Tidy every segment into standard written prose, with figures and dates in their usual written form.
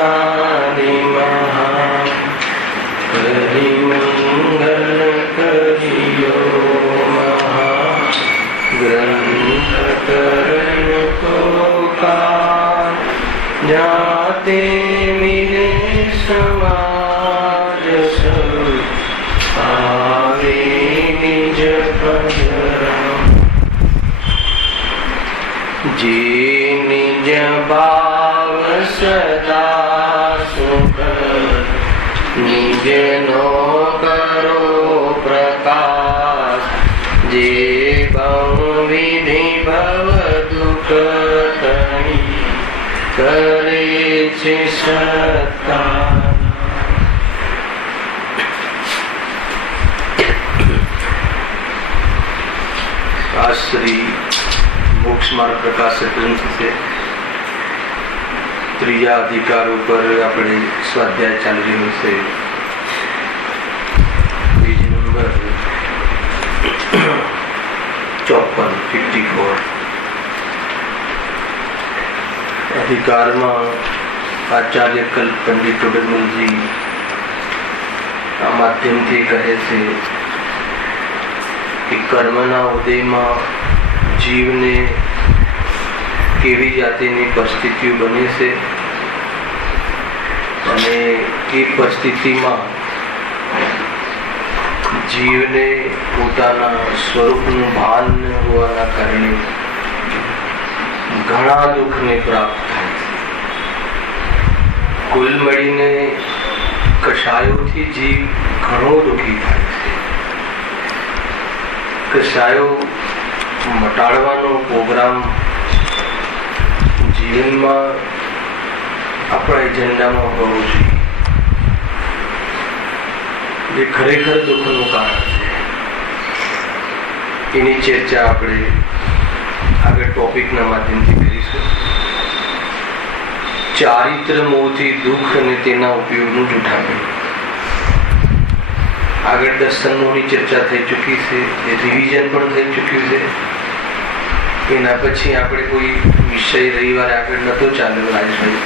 अवतारी महा करी मंगल करियो महा ग्रंथ करण को काल जाते मिले समाज सब आवे निज पदरा जी निज भाव सदा सुख निज नो करो प्रकाश जे विधि भव दुख तणी करे छे सत्कार श्री मोक्ष मार्ग प्रकाशित ग्रंथ से त्रीजा अधिकार पर अपने स्वाध्याय चाल रही से पेज नंबर 54 अधिकार में आचार्य कल्प पंडित टोडरमल जी आ माध्यम थी कहे से कि कर्मना उदय में जीव ने केवी जातिनी परिस्थितिओ बनी से अने ए परिस्थिति में जीव ने पोताना स्वरूपनु भान न होवाना कारणे घणा दुख ने प्राप्त थाय छे। कुल मळीने कषायोथी जीव घणो दुखी थाय छे। कषायो मटाड़वानो प्रोग्राम जीवन में अपना एजेंडा में होवो जोईए। जे खरेखर दुखनु कारण छे एनी चर्चा आपणे आगे टॉपिक ना माध्यमथी करीशुं। चारित्र मोहथी दुख अने तेना उपयोगनुं जूठामणुं आगे दर्शन मोहनी चर्चा थई चूकी है, रिविजन पण थई चूक्युं छे। एना पछी आपणे कोई विषय रविवार आगे नतो चाल्यो राजेशभाई।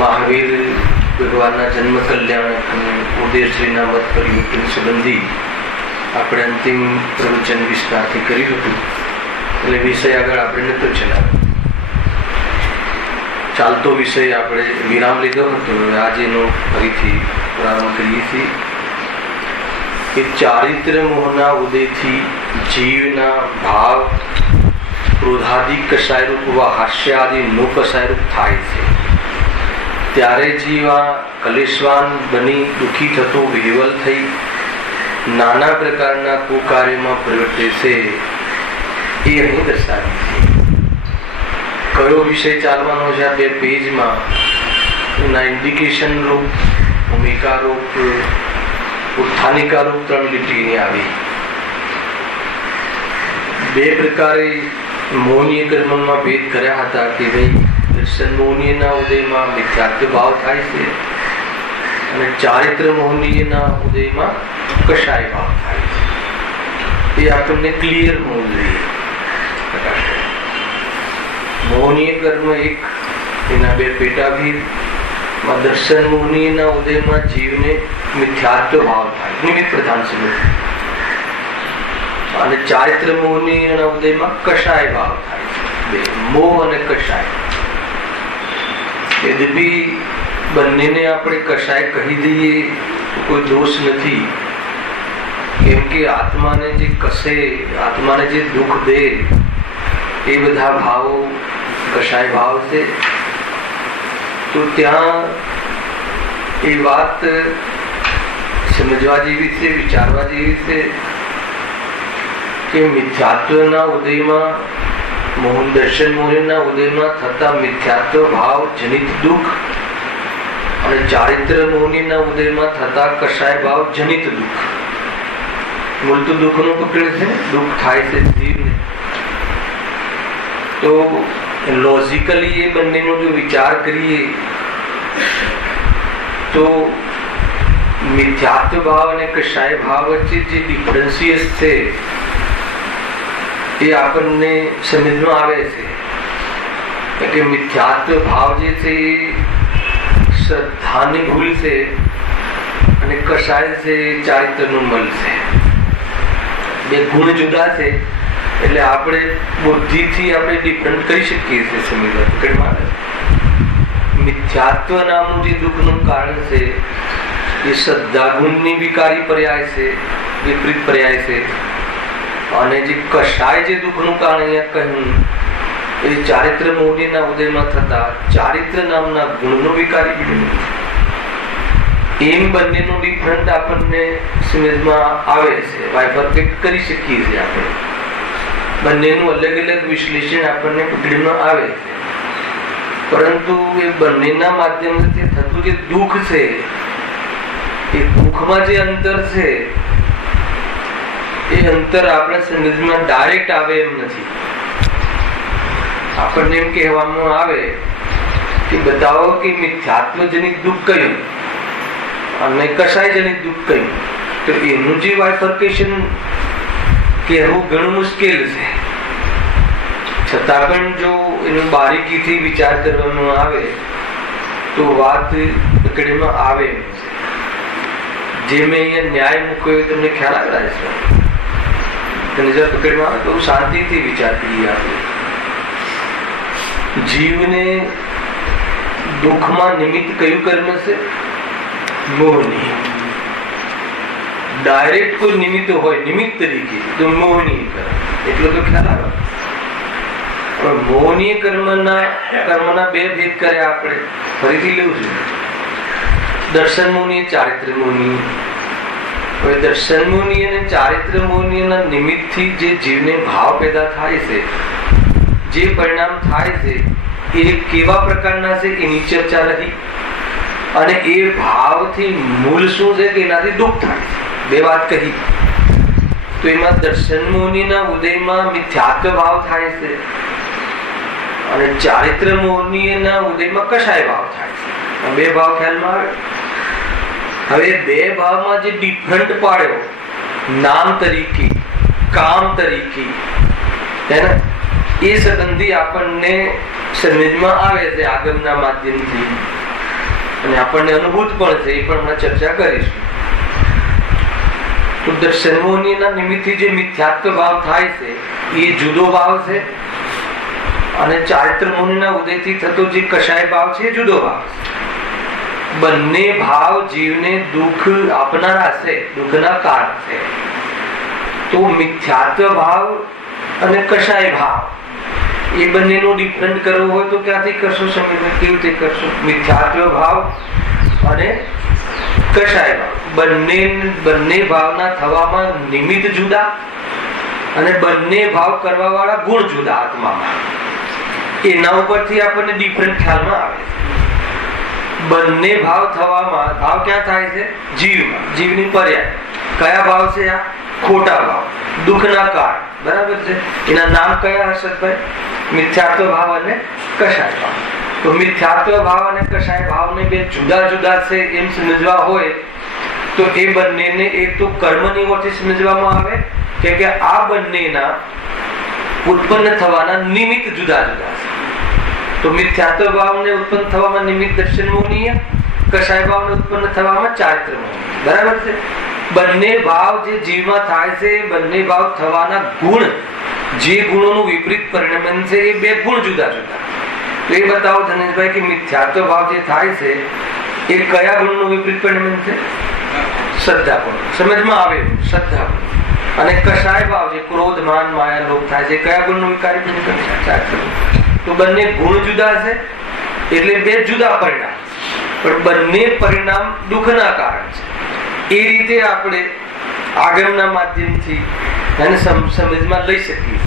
महावीर भगवानना जन्म कल्याण अने उदयश्रीना मत परिवर्तन संबंधी आपणे अंतिम प्रवचन विस्तारथी कर्युं हतुं એટલે વિષય આગળ આપણે નતો ચલાવ્યો। ચાલતો વિષય આપણે વિરામ લીધો હતો, આજે એનો ફરીથી પ્રારંભ કરીએ છીએ। कि चारित्र मोहना उदय थी जीवना भाव क्रोधादि कषाय रूप व हास्यादि नो कषाय रूप थाय छे। त्यारे जीवा कलेशवान बनी दुखी थतो विह्वल थई नाना प्रकारना कुकार्यमां प्रवर्ते छे। ए अहीं दर्शावी छे। कयो विषय चालवानो छे आ बे पेजमां एना इंडिकेशन रूप भूमिका रूप उत्थानिका रूप 3 લીટી આવી। બે પ્રકારે મોહનીય કર્મમાં ભેદ કર્યા હતા કે ભાઈ દર્શન મોહનીયના ઉદયમાં મિથ્યાત્વ ભાવ થાય છે અને ચારિત્ર મોહનીયના ઉદયમાં કષાય ભાવ થાય છે। એ આપણને ક્લિયર હોવું જોઈએ। મોહનીય કર્મ એક, એના બે પેટાભેદ। दर्शन मोहनीना उदय में जीव ने मिथ्यात्व भाव थाय, निमित्त प्रधान संबंध। અને ચારિત્ર મોહનીના ઉદયમાં કષાય ભાવ થાય છે। મોહ અને કષાય यद्यपि બંનેને આપણે કષાય કહી દઈએ તો કોઈ દોષ નથી, કેમ કે આત્માને જે કસે, આત્માને જે દુઃખ દે એ બધા ભાવો કષાય ભાવ છે। तो त्या ये बात समझवा जेवी छे, विचारवा जेवी छे कि मिथ्यात्वना उदयमां मोहन दर्शन मोहनना उदयमां थता मिथ्यात्व भाव जनित दुख और चारित्र मोहनीना उदयमां थता कषाय भाव जनित दुख। मूल तो दुखनो पकड़े छे, दुख थाय छे जीवने। तो लॉजिकली ये बन्नेनो जो विचार करिए तो मिथ्यात्व भाव और कषाय भाव वच्चे जे डिफरन्सियस छे એ આપણને સમજમાં આવે છે કે મિથ્યાત્વ ભાવ જે છે શ્રદ્ધાની ભૂલ છે અને કષાય છે ચારિત્રનું મલ છે. બે ગુણ જુદા છે એટલે આપણે બુદ્ધિથી આપણે ડિફરન્ટ કરી શકીએ છીએ. સમજવા મિથ્યાત્વ નામનું જે દુઃખનું કારણ છે એ શ્રદ્ધા ગુણની વિકારી પર્યાય છે, વિપરીત પર્યાય છે. અને જે કષાય જે દુઃખનું કારણ અહીંયા કહ્યું એ ચારિત્ર મોહનીના ઉદયમાં થતા ચારિત્ર નામના ગુણનું વિકારી બીજું. એમ બંનેનો ડિફરન્ટ આપણને સમજમાં આવે છે, બાયફર્કેટ કરી શકીએ છીએ આપણે. બંનેનું અલગ અલગ વિશ્લેષણ આપણને પકડીમાં આવે છે. પરંતુ એ બંનેના માધ્યમથી થતું જે દુઃખ છે એ દુઃખમાં જે અંતર છે એ અંતર આપણે સમજમાં ડાયરેક્ટ આવે એમ નથી. આપણને એમ કહેવામાં આવે કે બતાવો કે મિથ્યાત્વજનિત દુઃખ કયું અને કષાયજનિત દુઃખ કયું, તો એનું જે બાયફર્કેશન કહેવું ઘણું મુશ્કેલ છે. છતાં પણ જો એનું બારીકીથી વિચાર કરવામાં આવે તો વાત પકડીમાં આવે એમ છે. જે મેં અહીંયા ન્યાય મૂક્યો એ તમને ખ્યાલ આવે છે. નજર પકડમાં આવે તો શાંતિથી વિચાર કરીએ આપણે. જીવને દુઃખમાં નિમિત્ત કયું કર્મ છે? મોહની. ડાયરેક્ટ કોઈ નિમિત્ત હોય નિમિત્ત તરીકે તો મોહની કર્મ, એટલો તો ખ્યાલ આવે. પણ મોહનીય કર્મના બે ભેદ કર્યા આપણે. ફરીથી લેવું છે. દર્શન મોહની, ચારિત્ર મોહની. હવે દર્શન મોહની અને ચારિત્ર મોહનીના નિમિત્તથી જે જીવને ભાવ પેદા થાય છે, જે પરિણામ થાય છે એ કેવા પ્રકારના છે એની ચર્ચા રહી. અને એ ભાવથી મૂળ શું છે કે એનાથી દુઃખ થાય છે. બે વાત કહી. તો એમાં દર્શન મોહનીના ઉદયમાં મિથ્યાત્વ ભાવ થાય છે અને ચારિત્ર મોહનીના ઉદયમાં કષાય ભાવ થાય છે. બે ભાવ ખ્યાલમાં આવે. હવે બે ભાવમાં જે ડિફરન્ટ પાડ્યો નામ તરીકે, કામ તરીકે, એ સંબંધી આપણને સમજમાં આવે છે આગમના માધ્યમથી અને આપણને અનુભૂત પણ છે. એ પણ હમણાં ચર્ચા કરીશું. તો દર્શન મોહનીના નિમિત્તથી જે મિથ્યાત્વ ભાવ થાય છે એ જુદો ભાવ છે અને ચારિત્ર મોહનીના ઉદયથી થતો જે કષાય ભાવ છે એ જુદો ભાવ છે. બંને ભાવ જીવને દુઃખ આપનારા છે, દુઃખના કારણ છે. તો મિથ્યાત્વ ભાવ અને કષાય ભાવ એ બંનેનો ડિફરન્ટ કરવો હોય તો ક્યાંથી કરશો? સમય કેવી રીતે કરશો? મિથ્યાત્વ ભાવ અને કષાય ભાવ બંને ભાવના થવામાં નિમિત્ત જુદા અને બંને ભાવ કરવા વાળા ગુણ જુદા આત્મામાં. એના ઉપરથી આપણને ડિફરન્ટ ખ્યાલમાં આવે છે. બંને ભાવ થવામાં, ભાવ ક્યાં થાય છે? જીવમાં. જીવની પર્યાય કયા ભાવ છે? આ ખોટા ભાવ, દુઃખના કારણ. બરાબર છે. એના નામ કયા હર્ષદભાઈ? મિથ્યાત્વ ભાવ અને કષાય ભાવ. તો મિથ્યાત્વ ભાવ અને કષાય ભાવને બે જુદા જુદા છે એમ સમજવા હોય તો એ બંનેને એક તો કર્મની ઓરથી સમજવામાં આવે કે આ બંનેના ઉત્પન્ન થવાના નિમિત્ત જુદા જુદા છે. તો મિથ્યાત્વ ભાવને ઉત્પન્ન થવામાં નિમિત્ત દર્શન મોહનીય, કષાય ભાવને ઉત્પન્ન થવામાં ચારિત્ર મોહનીય. બરાબર છે. બંને ભાવ જે જીવમાં થાય છે, બંને ભાવ થવાના ગુણ, જે ગુણોનું વિપરીત પરિણમન છે એ બે ગુણ જુદા જુદા. તો એ બતાવો ધનેશભાઈ કે મિથ્યાત્વ ભાવ જે થાય છે એ કયા ગુણનું વિપરીત પરિણમન છે? શ્રદ્ધા ગુણ. સમજમાં આવે? શ્રદ્ધા ગુણ. અને કષાય ભાવ જે ક્રોધ, માન, માયા, લોભ થાય છે કયા ગુણનું વિકારી પરિણમન છે? ચારિત્ર. તો બંને ગુણ જુદા છે એટલે બે જુદા પરિણામ, પણ બંને પરિણામ દુઃખના કારણ છે. એ રીતે આપણે આગમના માધ્યમથી એને સમજમાં લઈ શકીએ.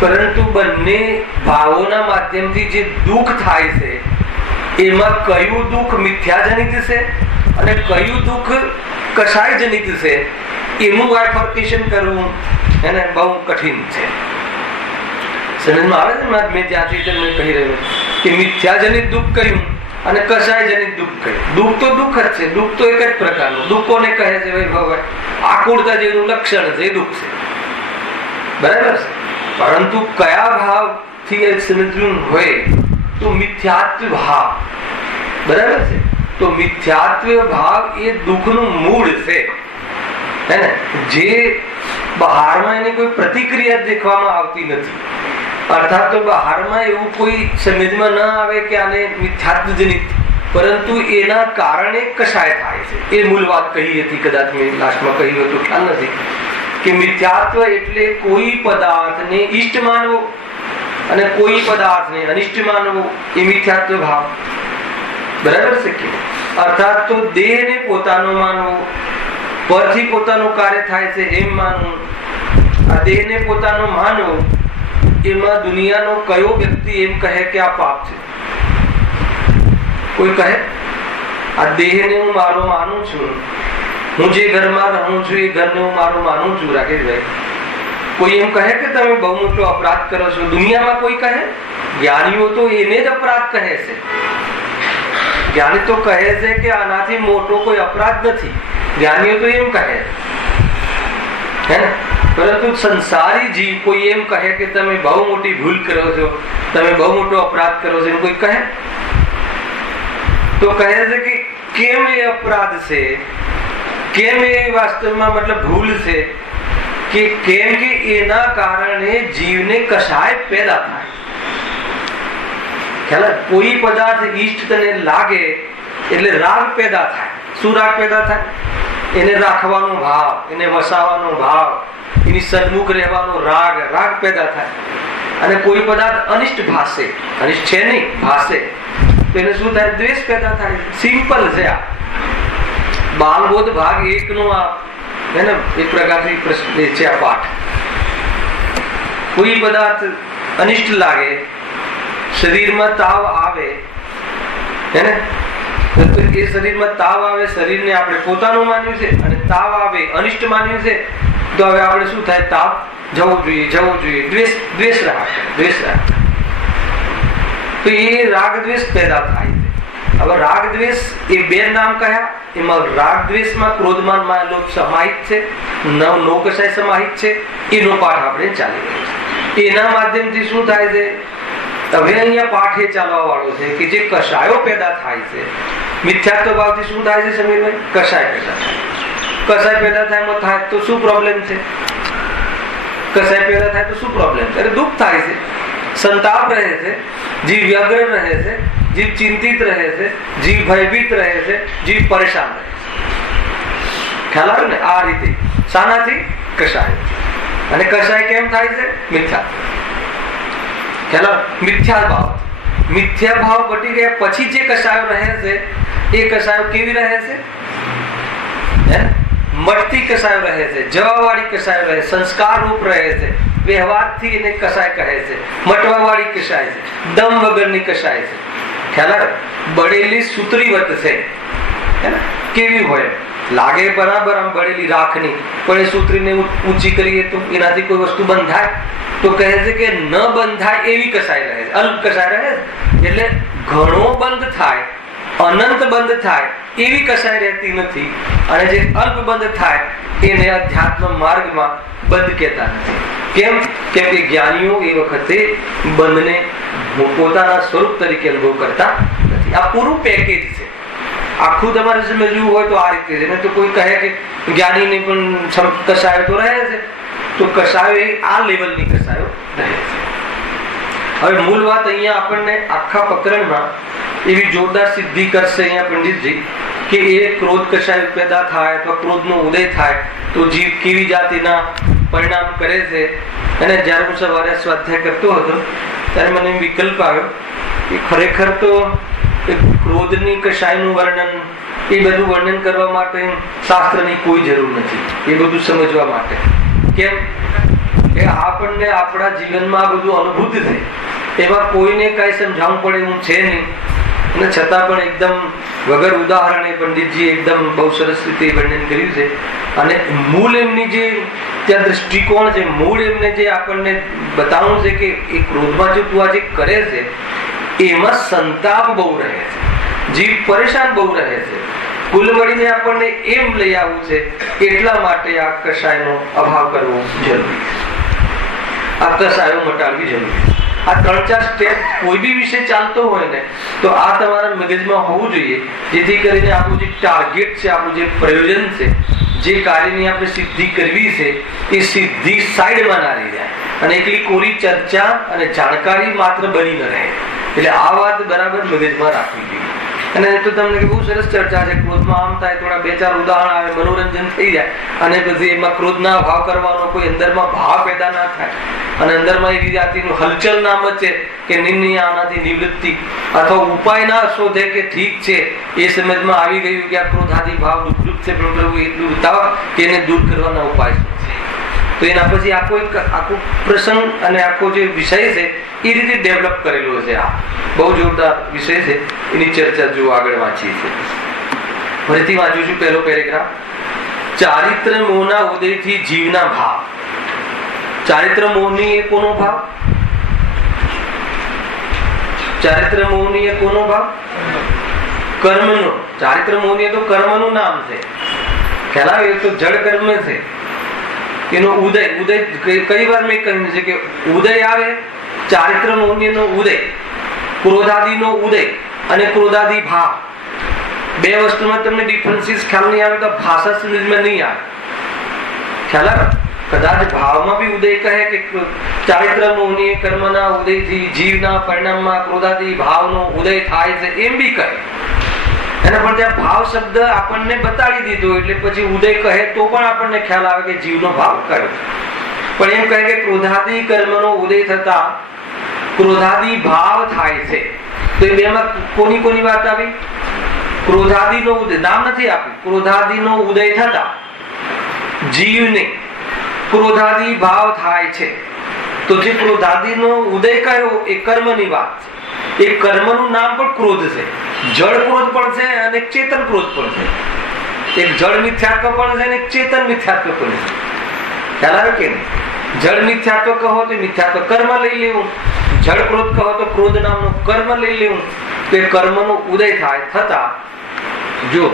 પરંતુ બંને ભાવોના માધ્યમથી જે દુઃખ થાય છે એમાં કયું દુઃખ મિથ્યાજનિત છે અને કયું દુઃખ કષાયજનિત છે એનું બાયફર્કેશન કરવું એને બહુ કઠિન છે. સમજમાં આવે છે? મેં ત્યાંથી તમને કહી રહ્યો કે મિથ્યાજનિત દુઃખ કયું અને કષાયજનિત દુઃખ કયું. દુઃખ તો દુઃખ જ છે. દુઃખ તો એક જ પ્રકારનું. દુઃખ કોને કહે છે? ભાઈ આકુળતા જેનું લક્ષણ છે એ દુઃખ છે. બરાબર છે. પરંતુ કયા ભાવથી સમજવું હોય તો મિથ્યાત્વ ભાવ. બરાબર છે. તો મિથ્યાત્વ ભાવ એ દુઃખનું મૂળ છે, હે ને? જે બહારમાં એની કોઈ પ્રતિક્રિયા દેખવામાં આવતી નથી, અર્થાત તો બહારમાં એવું કોઈ સમજમાં ન આવે કે આને મિથ્યાત્વ જનિત, પરંતુ એના કારણે કશાય થાય છે. એ મૂળ વાત કહી હતી, કદાચ મેં લાસ્ટમાં કહ્યું હતું, ખ્યાલ નથી, કે મિથ્યાત્વ એટલે કોઈ પદાર્થને ઈષ્ટ માનવો અને કોઈ પદાર્થને અનિષ્ટ માનવો, એ મિથ્યાત્વ ભાવ. બરાબર છે કે? અર્થાત તો દેહને પોતાનો માનવો, પરથી પોતાનું કાર્ય થાય છે એમ માનવું. આ દેહને પોતાનો માનવો, એમાં દુનિયાનો કયો વ્યક્તિ એમ કહે કે આ પાપ છે? કોઈ કહે આ દેહને હું મારો માનું છું, હું જે ઘરમાં રહું છું એ ઘરને હું મારું માનું છું? રાકેશભાઈ, કોઈ એમ કહે કે તમે બહુ મોટો અપરાધ કરો છો? દુનિયામાં કોઈ કહે? જ્ઞાનીઓ તો એને જ અપરાધ કહે છે. જ્ઞાની તો કહે છે કે આનાથી મોટો કોઈ અપરાધ નથી. જ્ઞાનીઓ તો એમ કહે, હે? પરંતુ સંસારી જીવ કોઈ એમ કહે કે તમે બહુ મોટી ભૂલ કરો છો, તમે બહુ મોટો અપરાધ કરો છો, કોઈ કહે? તો કહે છે કે કેમ એ અપરાધ છે, કેમ એ વાસ્તવમાં મતલબ ભૂલ છે, કે કેમ કે એના કારણે જીવને કશાય પેદા થાય. ખ્યાલ? કોઈ પદાર્થ ઈષ્ટ તને લાગે એટલે રાગ પેદા થાય. શું રાગ પેદા થાય? એને રાખવાનો ભાવ, એને વસાવાનો ભાવ, એની સન્મુખ રહેવાનો રાગ, રાગ પેદા થાય. અને કોઈ પદાર્થ અનિષ્ટ ભાષે, અનિષ્ટ છે નહીં, ભાષે, તો એને શું થાય? દ્વેષ પેદા થાય. સિમ્પલ છે. આ બાલબોધ ભાગ 1 નો આ હે ને, એક પ્રકારથી પ્રશ્ન છે આ પાઠ. કોઈ પદાર્થ અનિષ્ટ લાગે, શરીરમાં તાવ આવે, હે ને, તો એ શરીરમાં તાવ આવે, શરીરને આપણે પોતાનું માન્યું છે, અને તાવ આવે અનિષ્ટ માન્યું છે, તો હવે આપણે શું થાય? તાવ જવું જોઈએ, જવું જોઈએ, દ્વેષ રાગ. તો એ રાગ દ્વેષ પેદા થાય છે. હવે રાગ દ્વેષ એ બે નામ કયા? એમાં રાગ દ્વેષમાં ક્રોધમાન લોભ સમાહિત છે, નો કશાય સમાહિત છે. એનો પાઠ આપણે ચાલી રહ્યો છે. એના માધ્યમથી શું થાય છે? હવે અહીંયા પાઠ એ ચાલવા વાળો છે કે જે કશાયો પેદા થાય છે, મિથ્યાત્વ ભાવથી શું થાય છે સમીરભાઈ? કશાય પેદા થાય. કશાય પેદા થાય તો શું પ્રોબ્લેમ છે? કશાય પેદા થાય તો શું પ્રોબ્લેમ છે? અરે દુઃખ થાય છે, સંતાપ રહે છે, જીવ વ્યગ્ર રહે છે, જીવ ચિંતિત રહે છે, જીવ ભયભીત રહે છે, જીવ પરેશાન રહે છે. ખ્યાલ આવે ને? આ રીતે શાનાથી? કશાય. અને કશાય કેમ થાય છે? મિથ્યાત્વ. ખ્યાલ આવે? મિથ્યા ભાવ. મિથ્યા ભાવ બટી ગયા પછી જે કશાયો રહે છે, એ કશાયો કેવી રહે છે? મટતી કશાયો રહે છે, જવાવાળી કશાયો રહે, સંસ્કાર રૂપ રહે છે, વ્યવહારથી એને કશાય કહે છે, મટવાવાળી કશાય છે, દમ વગરની કશાય છે. ખ્યાલ આવે? બળેલી સૂત્રીવત છે. કેવી હોય? લાગે બરાબર આમ બળેલી રાખની, પણ એ સૂત્રીને ઊંચી કરીએ તો એનાથી કોઈ વસ્તુ બંધાય? તો કહે છે કે ન બંધાય એવી કશાય રહે છે, અલ્પ કશાય રહે છે. એટલે ઘણો બંધ થાય, અનંત બંધ થાય એવી કશાય રહેતી નથી. અને જે અલ્પ બંધ થાય એને અધ્યાત્મ માર્ગમાં બંધ કહેતા નથી. કેમ? કેમ કે જ્ઞાનીઓ એ વખતે બંધને પોતાના સ્વરૂપ તરીકે અનુભવ કરતા નથી. આ પૂરું પેકેજ છે. આખું તમારે સમજવું હોય તો આ રીતે છે. ને તો કોઈ કહે કે જ્ઞાનીને પણ કશાયો તો રહે છે, તો કશાયો એ આ લેવલની કશાયો રહે છે. હવે મૂળ વાત અહીંયા આપણને આખા પ્રકરણમાં એવી જોરદાર સિદ્ધિ કરશે અહીંયા પંડિતજી કે એ ક્રોધ કશાય પેદા થાય અથવા ક્રોધનો ઉદય થાય તો જીવ કેવી જાતિના પરિણામ કરે છે. અને જ્યારે હું સવારે સ્વાધ્યાય કરતો હતો ત્યારે મને વિકલ્પ આવ્યો કે ખરેખર તો ક્રોધની કશાયનું વર્ણન, એ બધું વર્ણન કરવા માટે શાસ્ત્રની કોઈ જરૂર નથી. એ બધું સમજવા માટે. કેમ? કે આપણને આપણા જીવનમાં આ બધું અનુભૂત છે, એમાં કોઈને કઈ સમજાવવું પડે એવું છે નહીં. અને છતાં પણ એકદમ વગર ઉદાહરણે પંડિતજી એકદમ બહુ સરસ રીતે વર્ણન કર્યું છે. અને મૂળ એમની જે ત્યાં દ્રષ્ટિકોણ છે, મૂળ એમને જે આપણને બતાવવું છે કે એ ક્રોધમાં જો તું આ જે કરે છે એમાં સંતાપ બહુ રહે છે, જીવ પરેશાન બહુ રહે છે. કુલ મળીને આપણને એમ લઈ આવવું છે, એટલા માટે આ કશાયનો અભાવ કરવો જરૂરી છે, આ કશાયો મટાડવી જરૂરી છે. આ 3-4 સ્ટેપ કોઈ બી વિષય ચાલતો હોય ને તો આ તમારા મગજમાં હોવું જોઈએ, જેથી કરીને આપણું જે ટાર્ગેટ છે, આપણું જે પ્રયોજન છે, જે કાર્યની આપણે સિદ્ધિ કરવી છે એ સિદ્ધિ સાઈડમાં ના રહી જાય અને એકલી કોરી ચર્ચા અને જાણકારી માત્ર બની ન રહે. એટલે આ વાત બરાબર મગજમાં રાખવી જોઈએ. અને તો તમને બહુ સરસ ચર્ચા છે, ક્રોધમાં આમ થાય, થોડા 2-4 ઉદાહરણ આવે, મનોરંજન થઈ જાય અને પછી એમાં ક્રોધના ભાવ કરવાનો, કોઈ અંદરમાં ભાવ પેદા ના થાય અને અંદરમાં એક જાતિનું હલચલ ના મચે કે આનાથી નિવૃત્તિ અથવા ઉપાય ના શોધે કે ઠીક છે એ સમજમાં આવી ગયું કે આ ક્રોધાદી ભાવ દુઃખરૂપ છે, પણ પ્રભુ એટલું બતાવો કે એને દૂર કરવાના ઉપાય શું છે. તો એના પછી આખો પ્રસંગ અને આખો જે વિષય છે એ રીતે ડેવલપ કરેલો છે. આ બહુ જોરદાર વિષય છે, એની ચર્ચા જો આગળ વાંચીએ છીએ. ફરીથી વાંચું છું પહેલો પેરેગ્રાફ. ચારિત્ર મોહના ઉદયથી જીવના ભાવ. ચારિત્ર મોહની એ કોનો ભાવ? ચારિત્ર મોહની એ કોનો ભાવ? કર્મનો. ચારિત્ર મોહની તો કર્મનું નામ છે, ખ્યાલ આવે? તો જળ કર્મ છે એનો ઉદય. ઉદય કઈ વાર મેં કહ્યું છે કે ઉદય આવે, ચારિત્ર મોહનીનો ઉદય, ક્રોધાદિનો ઉદય અને ક્રોધાદિ ભાવ. બે વસ્તુમાં તમને ડિફરન્સીસ ખ્યાલ નહીં આવે તો ભાષા સમજમાં નહીં આવે. ખ્યાલ આવે? કદાચ ભાવમાં બી ઉદય કહે કે ચારિત્ર મોહની કર્મના ઉદયથી જીવના પરિણામમાં ક્રોધાદિ ભાવનો ઉદય થાય છે એમ બી કહે. એના પર ત્યાં ભાવ શબ્દ આપણને બતાડી દીધો એટલે પછી ઉદય કહે તો પણ આપણને ખ્યાલ આવે કે જીવનો ભાવ કયો. પણ એમ કહે કે ક્રોધાદિ કર્મનો ઉદય થતા ક્રોધાદિ ભાવ થાય છે. તો એ બેમાં કોની કોની વાત આવી? ક્રોધાદિનો ઉદય. નામ નથી આપ્યું. ક્રોધાદિનો ઉદય થતા જીવને ક્રોધાદિ ભાવ થાય છે. તો જે ક્રોધાદિનો ઉદય કયો એ કર્મની વાત છે. એ કર્મનું નામ પણ ક્રોધ છે. જળ ક્રોધ પણ છે અને ચેતન ક્રોધ પણ છે. એક જળ મિથ્યાત્વ પણ છે અને એક ચેતન મિથ્યાત્વ પણ છે. ખ્યાલ આવે કે નહીં? જળ મિથ્યાત્વ કહો તો મિથ્યાત્વ કર્મ લઈ લેવું, જળ ક્રોધ કહો તો ક્રોધ નામનો કર્મ લઈ લેવું. તો એ કર્મનો ઉદય થાય થતા જો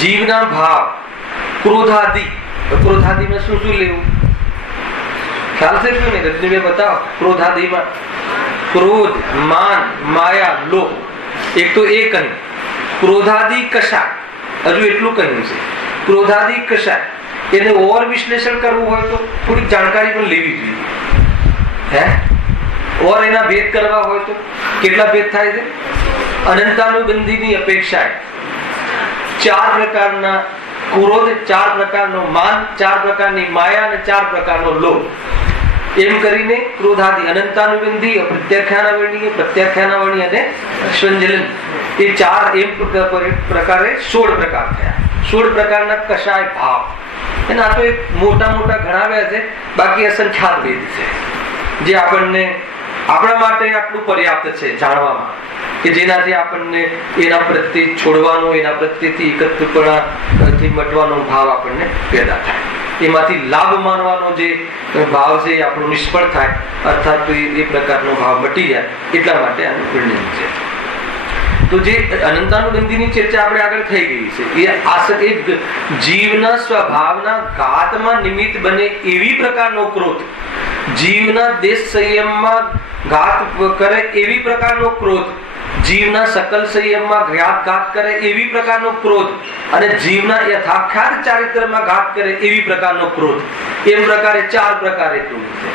જીવના ભાવ ક્રોધાદિ. ક્રોધાદિમાં શું શું લેવું ખ્યાલ છે શું નહીં? રજનીભાઈ બતાવો. ક્રોધાદિમાં ક્રોધ, માન, માયા, લોભ. એક તો એ કહ્યું. ક્રોધાદિ કશાય, હજુ એટલું કહ્યું છે. ક્રોધાદિ કશાય એને ઓર વિશ્લેષણ કરવું હોય તો થોડીક જાણકારી પણ લેવી જોઈએ. હે ઓર એના ભેદ કરવા હોય તો કેટલા ભેદ થાય છે? અનંતાનુબંધીની અપેક્ષાએ 4 પ્રકારના ક્રોધ, 4 પ્રકારનો માન, 4 પ્રકારની માયા અને 4 પ્રકારનો લોભ. એમ કરીને ક્રોધાદિ અનંતાનુબંધી, અપ્રત્યાખ્યાનાવર્ણીય, પ્રત્યાખ્યાનાવર્ણીય અને સંજલન, એ 4 એમ પ્રકારે 16 પ્રકાર થયા. 16 પ્રકારના કશાય ભાવ. એના તો એક મોટા મોટા ગણાવ્યા છે, બાકી અસંખ્યાત વેદ છે જે આપણને આપણા માટે આટલું પર્યાપ્ત છે જાણવામાં કે જેનાથી આપણને એના પ્રત્યે છોડવાનો, એના પ્રત્યેથી એકત્રપણાથી મટવાનો ભાવ આપણને પેદા થાય. એમાંથી લાભ માનવાનો જે ભાવ છે એ આપણો નિષ્ફળ થાય, અર્થાત એ પ્રકારનો ભાવ મટી જાય. એટલા માટે આનું વર્ણન છે. તો જે અનંતાનુબંધીની ચર્ચા આપણે આગળ થઈ ગઈ છે એ આસક્તિ જીવના સ્વભાવના ઘાતમાં નિમિત્ત બને એવી પ્રકારનો ક્રોધ, જીવના દેશ સંયમમાં ઘાત કરે એવી પ્રકારનો ક્રોધ, જીવના સકલ સંયમમાં ઘાત કરે એવી પ્રકારનો ક્રોધ અને જીવના યથાખ્યાત ચારિત્રમાં ઘાત કરે એવી પ્રકારનો ક્રોધ. એમ પ્રકારે 4 પ્રકારે ક્રોધ છે.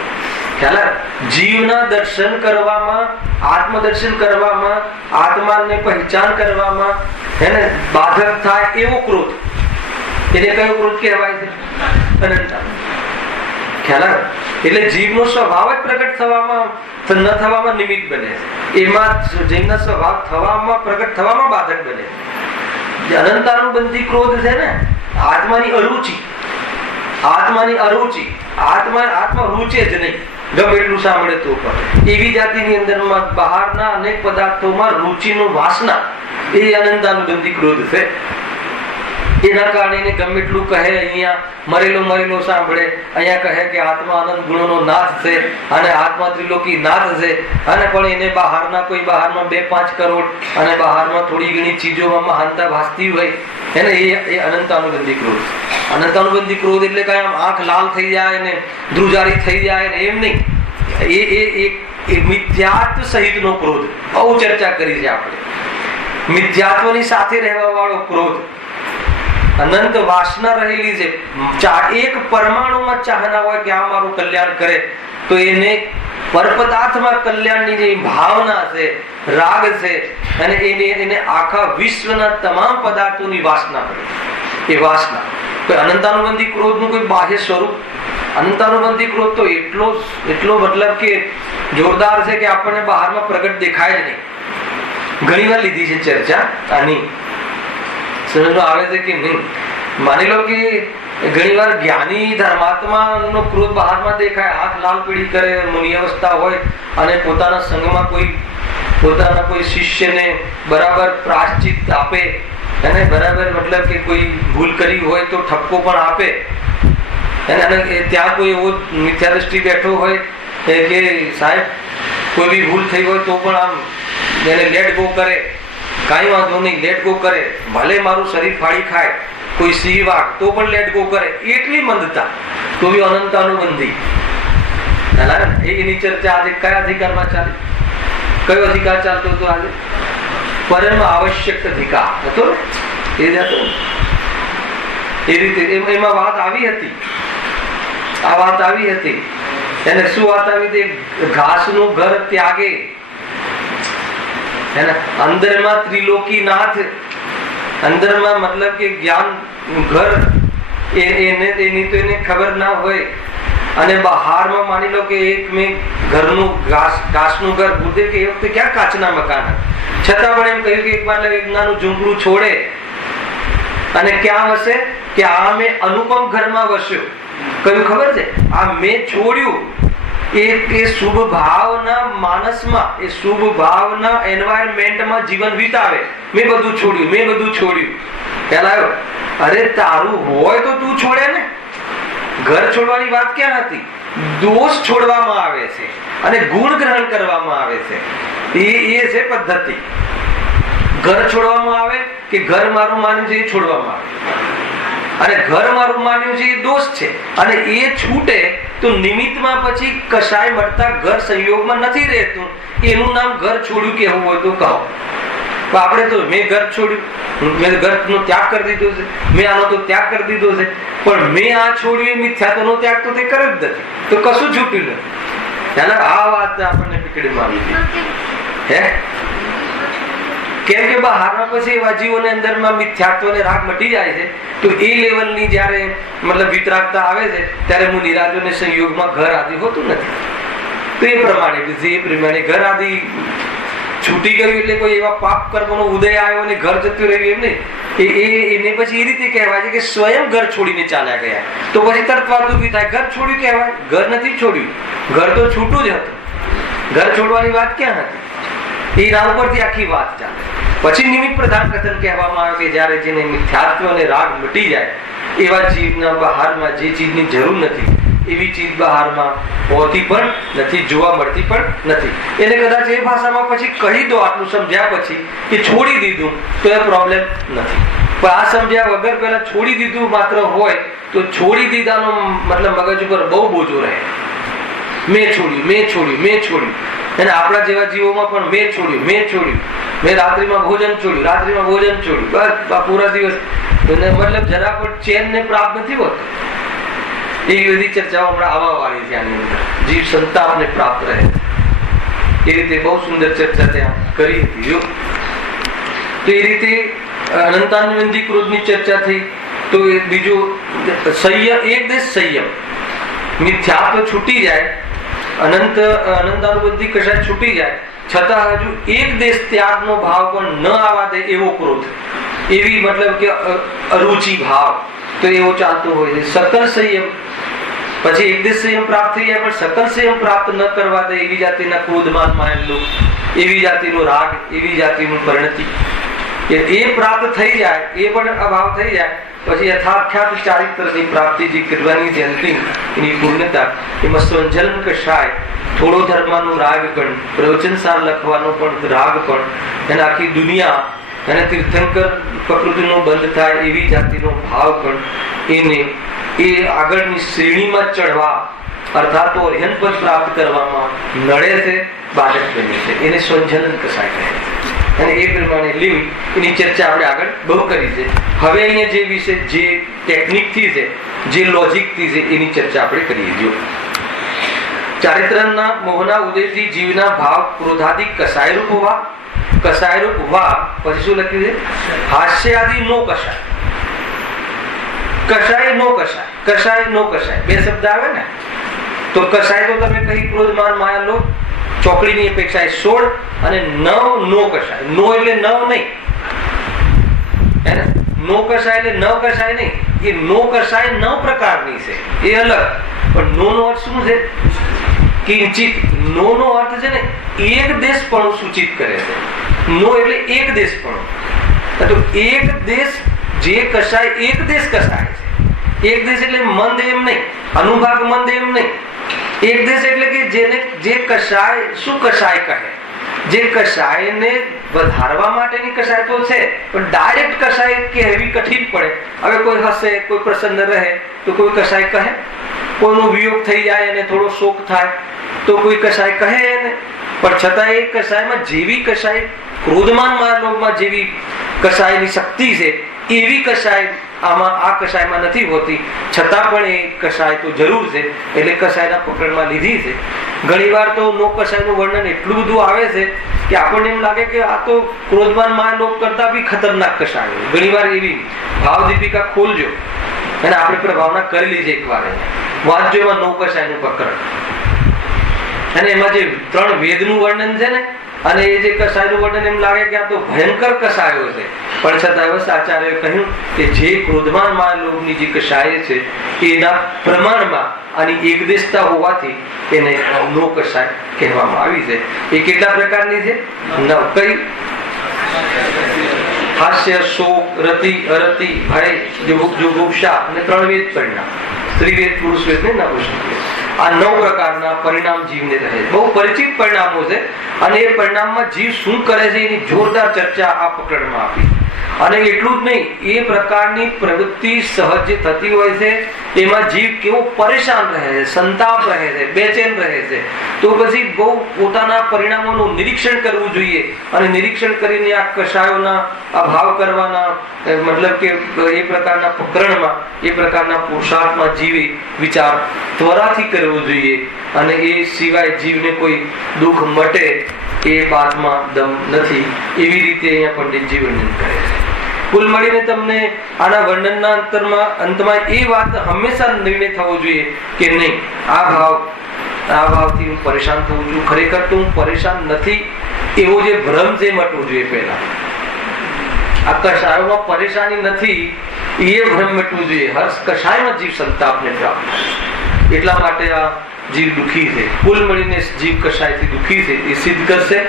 ખ્યાલ આવે? જીવના દર્શન કરવામાં, આત્મદર્શન કરવામાં, આત્માને પહેચાન કરવામાં એને બાધક થાય એવો ક્રોધ, એને કયો ક્રોધ કહેવાય છે? અનંતા. ખ્યાલ આવે? એટલે જીવનો સ્વભાવ જ પ્રગટ થવામાં ન થવામાં નિમિત્ત બને છે. એમાં જીવના સ્વભાવ થવામાં પ્રગટ થવામાં બાધક બને છે. અનંતાનુબંધી ક્રોધ છે ને, આત્માની અરુચિ, આત્માની અરુચિ, આત્મા રૂચે જ નહીં, ગમે એટલું સાંભળે તો પણ એવી જાતિની અંદરમાં બહારના અનેક પદાર્થોમાં રુચિનો વાસના, એ અનંતાનુબંધી ક્રોધ છે. એના કારણે ગમે એટલું કહે, અહીંયા મરેલો સાંભળે, અહીંયા કહે કે આત્મા અનંત ગુણોનો નાથ છે અને આત્મા ત્રિલોકી નાથ છે, અને પણ એને બહારમાં 2-5 કરોડ અને બહારમાં થોડી ઘણી ચીજોમાં મહાનતા ભાસતી હોય એને એ અનંતાનુબંધી ક્રોધ. અનંતાનુબંધી ક્રોધ એટલે કઈ આમ આંખ લાલ થઈ જાય ને ધ્રુજારી થઈ જાય ને એમ નહીં. એ એ મિથ્યાત્વ સહિતનો ક્રોધ બહુ ચર્ચા કરી છે આપણે. મિથ્યાત્વની સાથે રહેવા વાળો ક્રોધ, અનંત વાસના રહેલી છે, એક પરમાણુમાં ચાહના હોય કે આ મારું કલ્યાણ કરે, તો એને પરપદાર્થમાં કલ્યાણની જે ભાવના છે, રાગ છે, અને એને આખા વિશ્વના તમામ પદાર્થોની વાસના કરે. એ વાસના કોઈ અનંતાનુબંધી ક્રોધનું કોઈ બાહ્ય સ્વરૂપ, અનંતાનુબંધી ક્રોધ તો એટલો મતલબ કે જોરદાર છે કે આપણને બહારમાં પ્રગટ દેખાય જ નહીં. ઘણી વાર લીધી છે ચર્ચા આની, સમજમાં આવે છે કે નહીં. માની લો કે ઘણી વાર જ્ઞાની ધર્માત્મા નો ક્રોધ બહારમાં દેખાય, હાથ લાલ પીળી કરે, મુનિ અવસ્થા હોય અને પોતાના સંઘમાં પોતાના કોઈ શિષ્યને બરાબર પ્રાયશ્ચિત આપે, અને બરાબર મતલબ કે કોઈ ભૂલ કરી હોય તો ઠપકો પણ આપે, અને ત્યાં કોઈ એવો મિથ્યા દ્રષ્ટિ બેઠો હોય કે સાહેબ કોઈ બી ભૂલ થઈ હોય તો પણ આમ એને લેટ ગો કરે, કાંઈ વાંધો નહીં, લેટ ગો કરે, ભલે મારું શરીર ફાડી ખાય, કોઈ સિંહ વાઘ તો પણ લેટ ગો કરે, એટલી મંદતા, તો બી અનંતાનુબંધી. એની ચર્ચા આજે કયા અધિકારમાં ચાલે? કયો અધિકાર ચાલતો હતો આજે? પરમ આવશ્યક અધિકાર હતો ને, એ જ હતો. એ રીતે એમાં વાત આવી હતી, આ વાત આવી હતી. એને શું વાત આવી હતી? ઘાસનું ઘર ત્યાગે, અંદરમાં ત્રિલોકી નાથ, અંદરમાં મતલબ કે જ્ઞાન ઘર એની તો એને ખબર ના હોય, અને બહારમાં માની લો કે એક મેં ઘરનું ઘાસનું ઘર, ગુરુદેવ કે એ વખતે ક્યાં કાચના મકાન, છતાં પણ એમ કહ્યું કે એક વાર એક નાનું ઝૂંપડું છોડે અને ક્યાં વસે કે આ મેં અનુપમ ઘરમાં વસ્યો. કયું ખબર છે? આ મેં છોડ્યું એ શુભ ભાવના માનસમાં, એ શુભ ભાવના એન્વાયરમેન્ટમાં જીવન વિતાવે. મેં બધું છોડ્યું. પેલા અરે તારું હોય તો તું છોડે ને. ઘર છોડવાની વાત ક્યાં હતી? દોષ છોડવામાં આવે છે અને ગુણ ગ્રહણ કરવામાં આવે છે. એ છે પદ્ધતિ. ઘર છોડવામાં આવે કે ઘર મારું માન્યું છે એ છોડવામાં આવે, અને ઘર મારું માન્યું છે એ દોષ છે, અને એ છૂટે તો નિમિત્તમાં પછી કશાય મળતા ઘર સંયોગમાં નથી રહેતું. એનું નામ ઘર છોડ્યું કેવું હોય તો કહો. આપણે તો મેં ઘર છોડ્યું, મેં ઘરનો ત્યાગ કરી દીધો છે, મેં આનો તો ત્યાગ કરી દીધો છે, પણ મેં આ છોડ્યું એ મિથ્યાત્વનો ત્યાગ તો તે કર્યો જ નથી, તો કશું છૂટ્યું નથી. આ વાત આપણને પીકડીમાં આવી ગઈ. હે કેમ કે બહારના પછી એવા જીવોને અંદરમાં મિથ્યાત્વ અને રાગ મટી જાય છે, તો એ લેવલની જયારે મતલબ વિતરાગતા આવે છે ત્યારે હું નિરાજોને સંયોગમાં ઘર આદિ હોતું નથી. તો એ પ્રમાણે ઘર આદિ છૂટી ગયું એટલે કોઈ એવા પાપ કર્મનો ઉદય આવ્યો અને ઘર જતું રહ્યું એમ નહીં. એને પછી એ રીતે કહેવાય છે કે સ્વયં ઘર છોડીને ચાલ્યા ગયા, તો પછી તરત વાત ઉભી થાય ઘર છોડ્યું કહેવાય. ઘર નથી છોડ્યું, ઘર તો છૂટું જ હતું. ઘર છોડવાની વાત ક્યાં હતી? એના ઉપરથી આખી વાત ચાલે. પછી નિમિત્ત પ્રધાન કથન કહેવામાં આવે કે જયારે જેને મિથ્યાત્વ અને રાગ મટી જાય એવા જીવના બહારમાં જે ચીજની જરૂર નથી એવી ચીજ બહારમાં હોતી પણ નથી, જોવા મળતી પણ નથી. એને કદાચ એ ભાષામાં પછી કહી દો આટલું સમજ્યા પછી કે છોડી દીધું તો એ પ્રોબ્લેમ નથી, પણ આ સમજ્યા વગર પેલા છોડી દીધું માત્ર હોય તો છોડી દીધાનો મતલબ મગજ ઉપર બહુ બોજો રહે. મેં છોડ્યું. અને આપણા જેવા જીવોમાં પણ મેં છોડ્યું, મેં રાત્રિમાં ભોજન છોડ્યું, બસ પૂરા દિવસ મતલબ જરા પણ ચેન ને પ્રાપ્ત નથી હોતો. એવી બધી ચર્ચાઓ હમણાં આવવા વાળી છે આની અંદર, જીવ સંતાપને પ્રાપ્ત રહે. એ રીતે બહુ સુંદર ચર્ચા ત્યાં કરી હતી. તો એ રીતે અનંતાનુબંધી ક્રોધની ચર્ચા થઈ. તો બીજું સંયમ, એક દેશ સંયમ, મિથ્યાત્વ છૂટી જાય, અનંતાનુબંધી કશાય છૂટી જાય, છતાં હજુ એક દેશ ત્યાગનો ભાવ પણ ન આવવા દે એવો ક્રોધ, એવી મતલબ કે અરુચિ ભાવ, તો એવો ચાલતો હોય છે. સકલ સંયમ, પછી એક દેશ સંયમ પ્રાપ્ત થઈ જાય પણ સકલ સંયમ પ્રાપ્ત ન કરવા દે એવી જાતિના ક્રોધમાનમાં એમનું, એવી જાતિનો રાગ, એવી જાતિનું પરિણતિ એ પ્રાપ્ત થઈ જાય, એ પણ અભાવ થઈ જાય. પછી યથાખ્યાત ચારિત્રની પ્રાપ્તિ જે કરવાની છે અંતિમ એની પૂર્ણતા, એમાં સંજલન કશાય, થોડો ધર્મનું રાગ પણ, પ્રવચન સાર લખવાનો પણ રાગ પણ, અને આખી દુનિયા અને તીર્થંકર પ્રકૃતિનો બંધ થાય એવી જાતિનો ભાવ પણ, એને એ આગળની શ્રેણીમાં ચડવા અર્થાત તો અર્હન પદ પ્રાપ્ત કરવામાં નડે છે, બાધક બને છે. એને સ્વંજનન કસાય કહે છે. અને એ પ્રમાણે લિંગ એની ચર્ચા આપણે આગળ બહુ કરી છે. હવે અહીંયા જે વિશે જે ટેકનિકથી છે, જે લોજિકથી છે, એની ચર્ચા આપણે કરીએ. જો ચારિત્રના મોહના ઉદયથી જીવના ભાવ ક્રોધાદિ કસાયરૂપ હોવા, કસાયરૂપ હોવા પછી શું લખ્યું છે? હાસ્યાદિ નો કસાય, કસાય નો કસાય, કસાય નો કસાય બે શબ્દ આવે ને. તો કસાય તો તમે કહી ક્રોધમાન માયા લોભ ચોકડીની અપેક્ષાએ 16 અને 9 નો કસાય. નો એટલે 9 નહીં, હે ને? નો કસાય એટલે 9 કસાય નહીં. એ નો કસાય 9 પ્રકારની છે, એ અલગ. પણ નો નો અર્થ શું છે? કિંચિત. નો નો અર્થ છે ને એક દેશપણું સૂચિત કરે છે. નો એટલે એક દેશપણું. તો એક દેશ જે કસાય એક દેશ કસાય છે. એક દેશ એટલે મંદ એમ નહીં, અનુભાગ મંદ એમ નહીં. એક દેશ એટલે કે જેને જે કસાય શું કસાય કહે, જે કસાયને વધારવા માટેની કસાય તો છે, પણ ડાયરેક્ટ કસાય કહેવી કઠિન પડે. હવે કોઈ હસે, કોઈ પ્રસન્ન રહે તો કોઈ કસાય કહે, કોઈનો વિયોગ થઈ જાય અને થોડો શોક થાય તો કોઈ કસાય કહે એને. પણ છતાં એ કસાયમાં જેવી કસાય ક્રોધમાન માનવમાં જેવી કસાયની શક્તિ છે એવી કસાય આમાં આ કસાયમાં નથી હોતી. છતાં પણ એ કસાય તો જરૂર છે, એટલે કસાયના પકડમાં લીધી છે. ઘણી વાર તો નો કસાયનું વર્ણન એટલું બધું આવે છે કે આપણને એમ લાગે કે આ તો ક્રોધમાન માનવ કરતા બી ખતરનાક કસાય. ઘણી વાર એવી ભાવ દીપિકા ખોલજો અને આપણે પ્રભાવના કરેલી છે એકવાર, વાંચજો એમાં નો કસાયનું પ્રકરણ. અને એમાં જે 3 વેદનું વર્ણન છે ને, અને એ જે કસાયનું વર્ણન એમ લાગે કે આ તો ભયંકર કસાયો છે. પણ છતાં આચાર્યોએ કહ્યું કે જે ક્રોધમાન માનવની જે કસાય છે એના પ્રમાણમાં આની એકદેશતા હોવાથી એને નો કસાય કહેવામાં આવી છે. એ કેટલા પ્રકારની છે? 9. કઈ? હાસ્ય, શોક, રતિ, અરતિ, ભય, જુગુપ્સા અને 3 વેદ પરિણામ. સ્ત્રીવેદ, પુરુષ વેદ ને નપુંસક વેદ. આ 9 પ્રકારના પરિણામ જીવને રહે. બહુ પરિચિત પરિણામો છે અને એ પરિણામમાં જીવ શું કરે છે એની જોરદાર ચર્ચા આ પ્રકરણમાં આપી. અને એટલું જ નહીં, એ પ્રકારની પ્રવૃત્તિ સહજ થતી હોય છે એમાં જીવ કેવો પરેશાન રહે છે, સંતાપ રહે છે, બેચેન રહે છે. તો પછી બહુ પોતાના પરિણામોનું નિરીક્ષણ કરવું જોઈએ અને નિરીક્ષણ કરીને આ કસાયોના અભાવ કરવાના, મતલબ કે એ પ્રકારના પ્રકરણમાં, એ પ્રકારના પુરુષાર્થમાં જીવે વિચાર ત્વરાથી કરવો જોઈએ. અને એ સિવાય જીવને કોઈ દુઃખ મટે એ બાતમાં દમ નથી. એવી રીતે અહીંયા પંડિતજી વર્ણન કરે છે. કુલ મળીને તમને આના વર્ણનના અંતમાં એ વાત હંમેશા નિર્ણય થવો જોઈએ કે નહીં, આ ભાવથી હું પરેશાન થઉં છું, ખરેખર તો હું પરેશાન નથી એવો જે ભ્રમ છે મટવો જોઈએ. પહેલા આ કસાયોમાં પરેશાની નથી એ ભ્રમ મટવું જોઈએ. હર્ષ કસાયમાં જીવ સંતાપને પ્રાપ્ત. એટલા માટે આ જીવ દુઃખી છે. કુલ મળીને જીવ કસાયથી દુઃખી છે એ સિદ્ધ કરશે.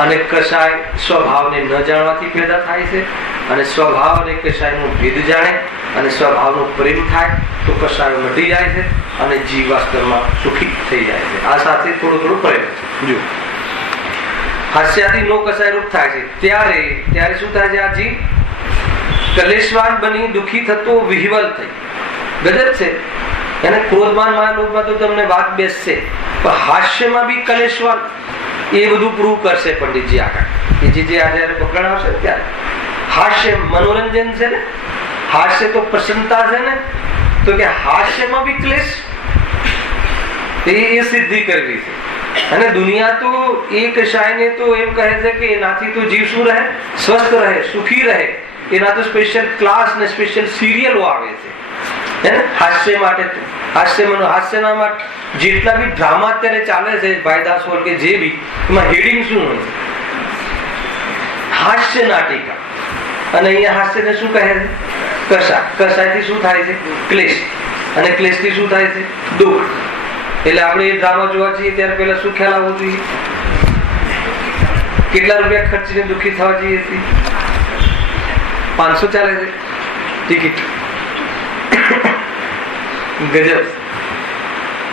અને કસાય સ્વભાવને ન જાણવાથી પેદા થાય છે, અને સ્વભાવ અને કસાયનો ભેદ જાણે અને સ્વભાવનો પ્રેમ થાય તો કસાયો મટી જાય છે અને જીવ વાસ્તવમાં સુખી થઈ જાય છે. આ સાથે થોડો પ્રેમ જો હાસ્યાથી નો કસાય રૂપ થાય છે ત્યારે શું થાય છે? આ જીવ કલેશવાન બની દુઃખી થતો વિહવલ થઈ. ગજબ છે. એને ક્રોધમાન માનવમાં તો તમને વાત બેસશે, પણ હાસ્યમાં બી કલેશવાન એ બધું પ્રૂવ કરશે પંડિતજી આગળ. એ જે જયારે પકડ આવશે ત્યારે હાસ્ય મનોરંજન છે ને, હાસ્ય તો પ્રસન્નતા છે ને, તો કે હાસ્યમાં બી ક્લેશ એ સિદ્ધિ કરવી છે. અને દુનિયા તો એ કસાયને તો એમ કહે છે કે એનાથી તો જીવ શું રહે? સ્વસ્થ રહે, સુખી રહે. એના તો સ્પેશિયલ ક્લાસ ને સ્પેશિયલ સિરિયલો આવે છે હાસ્ય માટે. હાસ્યના માટે જેટલા બી ડ્રામા અત્યારે ચાલે છે, ભાઈદાસ વર્ગ કે જે બી, એમાં હેડિંગ શું હોય? હાસ્ય નાટિકા. અને અહીંયા હાસ્યને શું કહે છે? કસાય. કસાયથી શું થાય છે? ક્લેશ. અને ક્લેશથી શું થાય છે? દુઃખ. એટલે આપણે એ ડ્રામા જોવા જઈએ ત્યારે પહેલા શું ખ્યાલ આવવો જોઈએ? કેટલા રૂપિયા ખર્ચીને દુઃખી થવા જઈએ છીએ? 500 ચાલે છે ટિકિટ. ગજબ.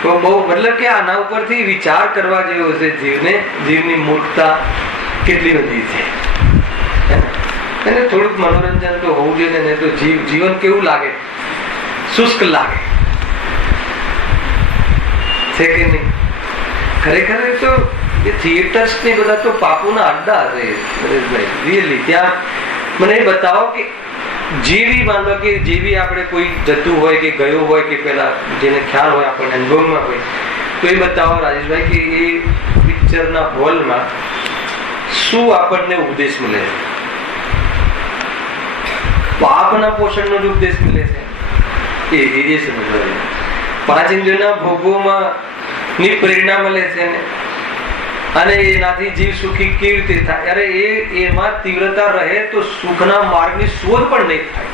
તો બહુ મતલબ કે આના ઉપરથી વિચાર કરવા જેવો છે. જીવની મૂર્ખતા કેટલી બધી છે. એને થોડુંક મનોરંજન તો હોવું જોઈએ ને, તો જીવન કેવું લાગે? શુષ્ક લાગે. છે કે નહીં? ખરેખર તો એ થિયેટર્સ ને બધા તો પાપોના અડ્ડા છે રિયલી. ત્યાં મને એ બતાવો કે જેવી માનવા કે જેવી આપણે કોઈ જતું હોય કે ગયો હોય કે પેલા જેને ખ્યાલ હોય આપણને અનુભવમાં હોય તો એ બતાવો રાજેશભાઈ કે એ પિક્ચરના હોલમાં શું આપણને ઉપદેશ મળે છે? પાપના પોષણનો જ ઉપદેશ મળે છે એ સમજવા. 5 ઇન્દ્રિયોના ભોગોમાં ની પ્રેરણા મળે છે ને, અને એનાથી જીવ સુખી કેવી રીતે થાય? અરે એમાં તીવ્રતા રહે તો સુખના માર્ગની શોધ પણ નહીં થાય.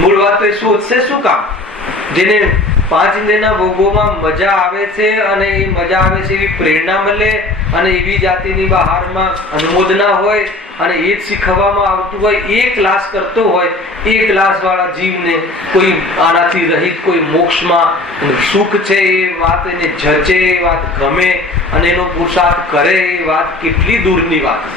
મૂળ વાત તો એ શોધશે શું કામ? જેને 5 ઇન્દ્રિયના ભોગોમાં મજા આવે છે અને એ મજા આવે છે એવી પ્રેરણા મળે અને એવી જાતિની બહારમાં અનુમોદના હોય અને એ જ શીખવવામાં આવતું હોય, એ ક્લાસ કરતો હોય, એ ક્લાસ વાળા જીવને કોઈ આનાથી રહિત કોઈ મોક્ષમાં સુખ છે એ વાત એને જચે, એ વાત ગમે અને એનો પુરુષાર્થ કરે, એ વાત કેટલી દૂરની વાત છે.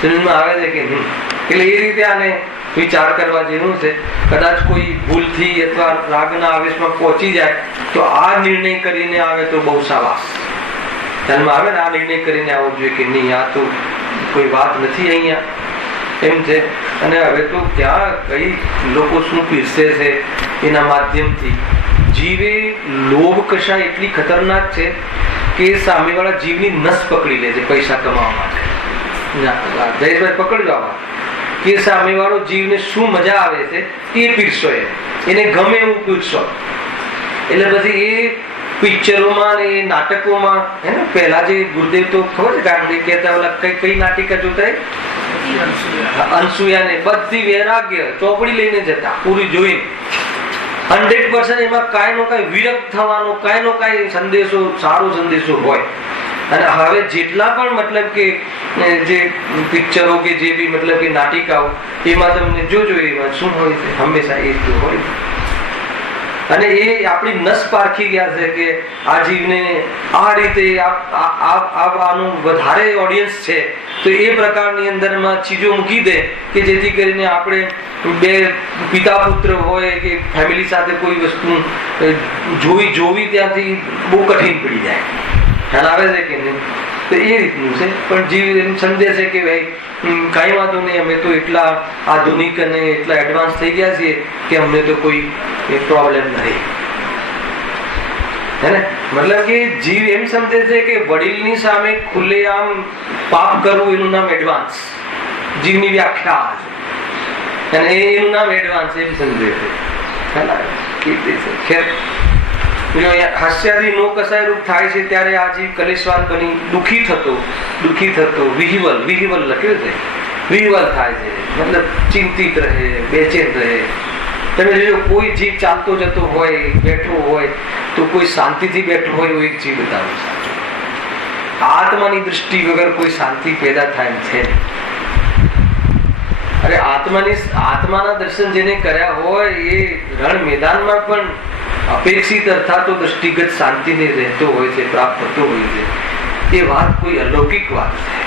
સમજમાં આવે છે કે નહીં? એટલે એ રીતે આને વિચાર કરવા જેવું છે. કદાચ કોઈ ભૂલથી અથવા રાગના આવેશમાં પહોંચી જાય તો આ નિર્ણય કરીને આવે તો બહુ સાવાસ. ધ્યાનમાં આવે ને, આ નિર્ણય કરીને આવવો જોઈએ કે નહીં, આ તો કોઈ વાત નથી અહીંયા એમ છે. અને હવે તો ત્યાં કઈ લોકો શું પીરસે છે એના માધ્યમથી જીવે લોભ કશા એટલી ખતરનાક છે કે સામેવાળા જીવની નસ પકડી લે છે પૈસા કમાવા માટે. જયેશભાઈ પકડજો આવા કે સામેવાળો જીવને શું મજા આવે છે એ પીરસો, એને ગમે એવું પીરસો. એટલે પછી એ પિક્ચરોમાં એ નાટકોમાં હે ને, પહેલા જે ગુરુદેવ તો ખબર છે ગાંધી કહેતા ઓલા કઈ નાટિકા જોતા અનસુયા ને બધી વૈરાગ્ય ચોપડી લઈને જતા પૂરી જોઈને 100% એમાં કાંઈ નો કાંઈ વિરક્ત થવાનો કાંઈ નો કાંઈ સંદેશો, સારો સંદેશો હોય. અને હવે જેટલા પણ મતલબ કે જે પિક્ચરો કે જે બી મતલબ કે નાટિકાઓ એમાં તમને જોજો એમાં શું હોય છે, હંમેશા એ જ હોય. અને એ આપણી નસ પારખી ગયા છે કે આ જીવને આ રીતે આનું વધારે ઓડિયન્સ છે તો એ પ્રકારની અંદરમાં ચીજો મૂકી દે કે જેથી કરીને આપણે બે પિતા પુત્ર હોય કે ફેમિલી સાથે કોઈ વસ્તુ જોવી ત્યાંથી બહુ કઠિન પડી જાય. ખ્યાલ આવે છે કે નહીં? તો એ રીતનું છે. પણ જીવ એમ સમજે છે કે ભાઈ કઈ વાંધો નહીં, અમે તો એટલા આધુનિક અને એટલા એડવાન્સ થઈ ગયા છીએ કે અમને તો કોઈ પ્રોબ્લેમ નથી. હે ને? મતલબ કે જીવ એમ સમજે છે કે વડીલની સામે ખુલ્લેઆમ પાપ કરવું એનું નામ એડવાન્સ. જીવની વ્યાખ્યા અને એનું નામ એડવાન્સ એમ સમજે છે. હાસ્યાદી નો કસાય રૂપ થાય છે ત્યારે આ જીવ કલેશવાન બની દુઃખી થતો વિહિવલ લખ્યું છે, વિહિવલ થાય છે. મતલબ ચિંતિત રહે, બેચેન રહે. તમે જોજો કોઈ જીવ ચાલતો જતો હોય, બેઠો હોય તો કોઈ શાંતિથી બેઠો હોય એવો એક જીવ બતાવો. આત્માની દૃષ્ટિ વગર કોઈ શાંતિ પેદા થાય છે. અરે આત્માના દર્શન જેને કર્યા હોય એ રણ મેદાનમાં પણ અપેક્ષિત અર્થાતો દૃષ્ટિગત શાંતિને રહેતો હોય છે, પ્રાપ્ત થતો હોય છે. એ વાત કોઈ અલૌકિક વાત છે.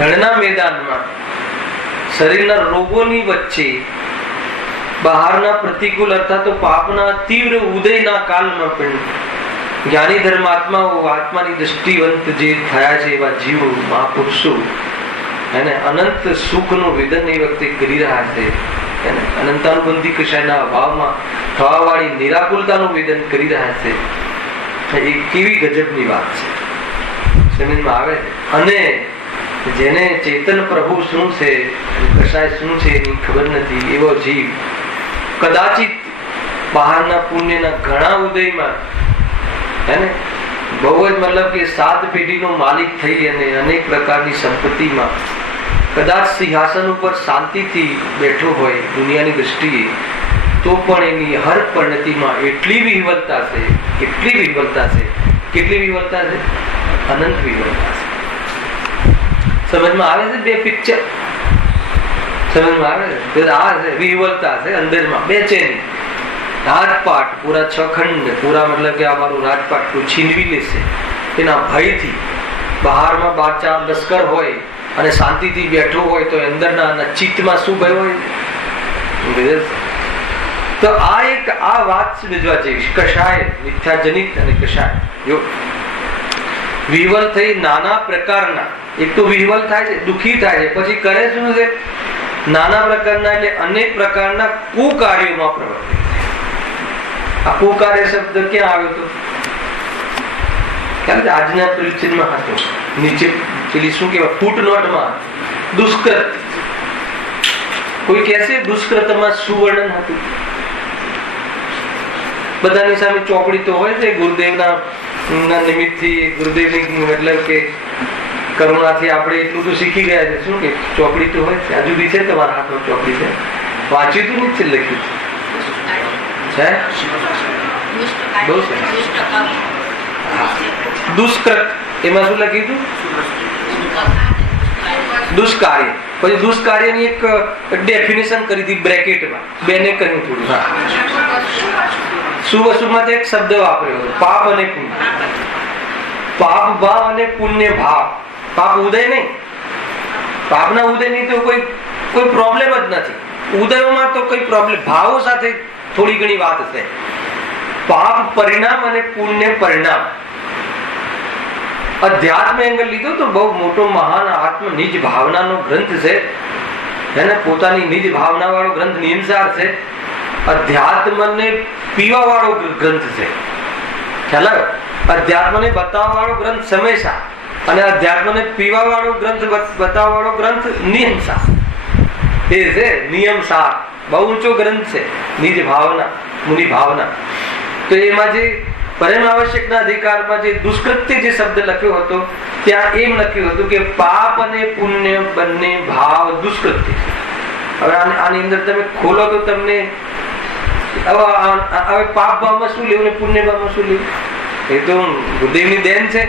રણના મેદાનમાં શરીરના રોગોની વચ્ચે બહારના પ્રતિકૂળ અર્થાતો પાપના તીવ્ર ઉદયના કાળમાં પણ જ્ઞાની ધર્માત્માઓ આત્માની દૃષ્ટિવંત જે થયા છે એવા જીવો મહાપુરુષો એને અનંત સુખનું વેદન એ વખતે કરી રહ્યા છે. અનંતાનુબંધી કશાયના અભાવમાં થવાવાળી નિરાકુલતાનું વેદન કરી રહ્યા છે. એ કેવી ગજબની વાત છે, સમજમાં આવે. અને જેને ચેતન પ્રભુ શું છે, કશાય શું છે એની ખબર નથી એવો જીવ કદાચિત બહારના પુણ્યના ઘણા ઉદયમાં હેને બહુ જ મતલબ કે 7 પેઢીનો માલિક થઈ અને અનેક પ્રકારની સંપત્તિમાં કદાચ સિંહાસન ઉપર શાંતિથી બેઠો હોય દુનિયાની દ્રષ્ટિએ તો પણ એની હર પરિણતિમાં એટલી વિહવલતા છે, કેટલી વિહવલતા છે, કેટલી વિહવલતા છે, અનંત વિહવલતા છે. સમજમાં આવે છે? બે પિક્ચર સમજમાં આવે છે? આ છે વિહવલતા છે અંદરમાં બેચેની. રાજપાટ પૂરા 6 ખંડ પૂરા મતલબ કે અમારું રાજપાટ કોઈ છીનવી લેશે એના ભયથી. બહારમાં 12-4 લશ્કર હોય અને શાંતિથી બેઠો હોય તો અંદરના ચિત્તમાં શું ભય હોય? તો આ વાત સમજવા જેવી. કષાય મિથ્યાજનિત અને કષાય જો વિહવલ થઈ નાના પ્રકારના, એક તો વિહવલ થાય છે, દુઃખી થાય છે, પછી કરે શું છે? નાના પ્રકારના એટલે અનેક પ્રકારના કુકાર્યોમાં પ્રવર્તે. આ કુકાર્ય શબ્દ ક્યાં આવ્યો હતો? ખ્યાલ છે? આજના પરિચ્છેદમાં હતો, નીચે પેલી શું કહેવાય ફૂટનોટમાં દુષ્કૃત. કોઈ કહેશે દુષ્કૃતમાં શું વર્ણન હતું? બધાની સામે ચોપડી તો હોય છે. ગુરુદેવના નિમિત્તથી, ગુરુદેવની મતલબ કે કરુણાથી આપણે એટલું તો શીખી ગયા છે. શું કે ચોપડી તો હોય છે. હજુ બી છે તમારા હાથમાં ચોપડી છે? વાંચ્યું તો નથી લખ્યું છે? દુષ્કૃત એમાં શું લખ્યું હતું? દુષ્કાર્ય. પછી દુષ્કાર્યની એક ડેફિનેશન કરી હતી બ્રેકેટમાં, બેને કહ્યું થોડું. શુભ અશુભમાં એક શબ્દ વાપર્યો હતો, પાપ અને પુણ્ય. પાપ ભાવ અને પુણ્ય ભાવ. પાપ ઉદય નહીં, પાપના ઉદય નહીં તો કોઈ પ્રોબ્લેમ જ નથી. ઉદયોમાં તો કોઈ પ્રોબ્લેમ, ભાવો સાથે થોડી ઘણી વાત છે. પાપ પરિણામ અને પુણ્ય પરિણામ. અધ્યાત્મ એંગલ લીધો તો બહુ મોટો મહાન આત્મ નિજ ભાવનાનો ગ્રંથ છે. એને પોતાની નિજ ભાવના વાળો ગ્રંથ નિયમસાર છે. અધ્યાત્મને પીવા વાળો ગ્રંથ છે. ખ્યાલ આવ્યો? અધ્યાત્મને બતાવવા વાળો ગ્રંથ સમયસા અને અધ્યાત્મને પીવા વાળો ગ્રંથ બતાવવા વાળો ગ્રંથ નિયમસાર. એ છે નિયમસાર. બહુ ઊંચો ગ્રંથ છે નિજ ભાવના, મુનિ ભાવના. તો એમાં જે પરમ આવશ્યકના અધિકારમાં જે દુષ્કૃત્ય જે શબ્દ લખ્યો હતો ત્યાં એમ લખ્યું હતું કે પાપ અને પુણ્ય બંને ભાવ દુષ્કૃત્ય. હવે આની અંદર તમે ખોલો તો તમને હવે પાપ ભાવમાં શું લેવું ને પુણ્ય ભાવમાં શું લેવું? એ તો ગુરુદેવની દેન છે.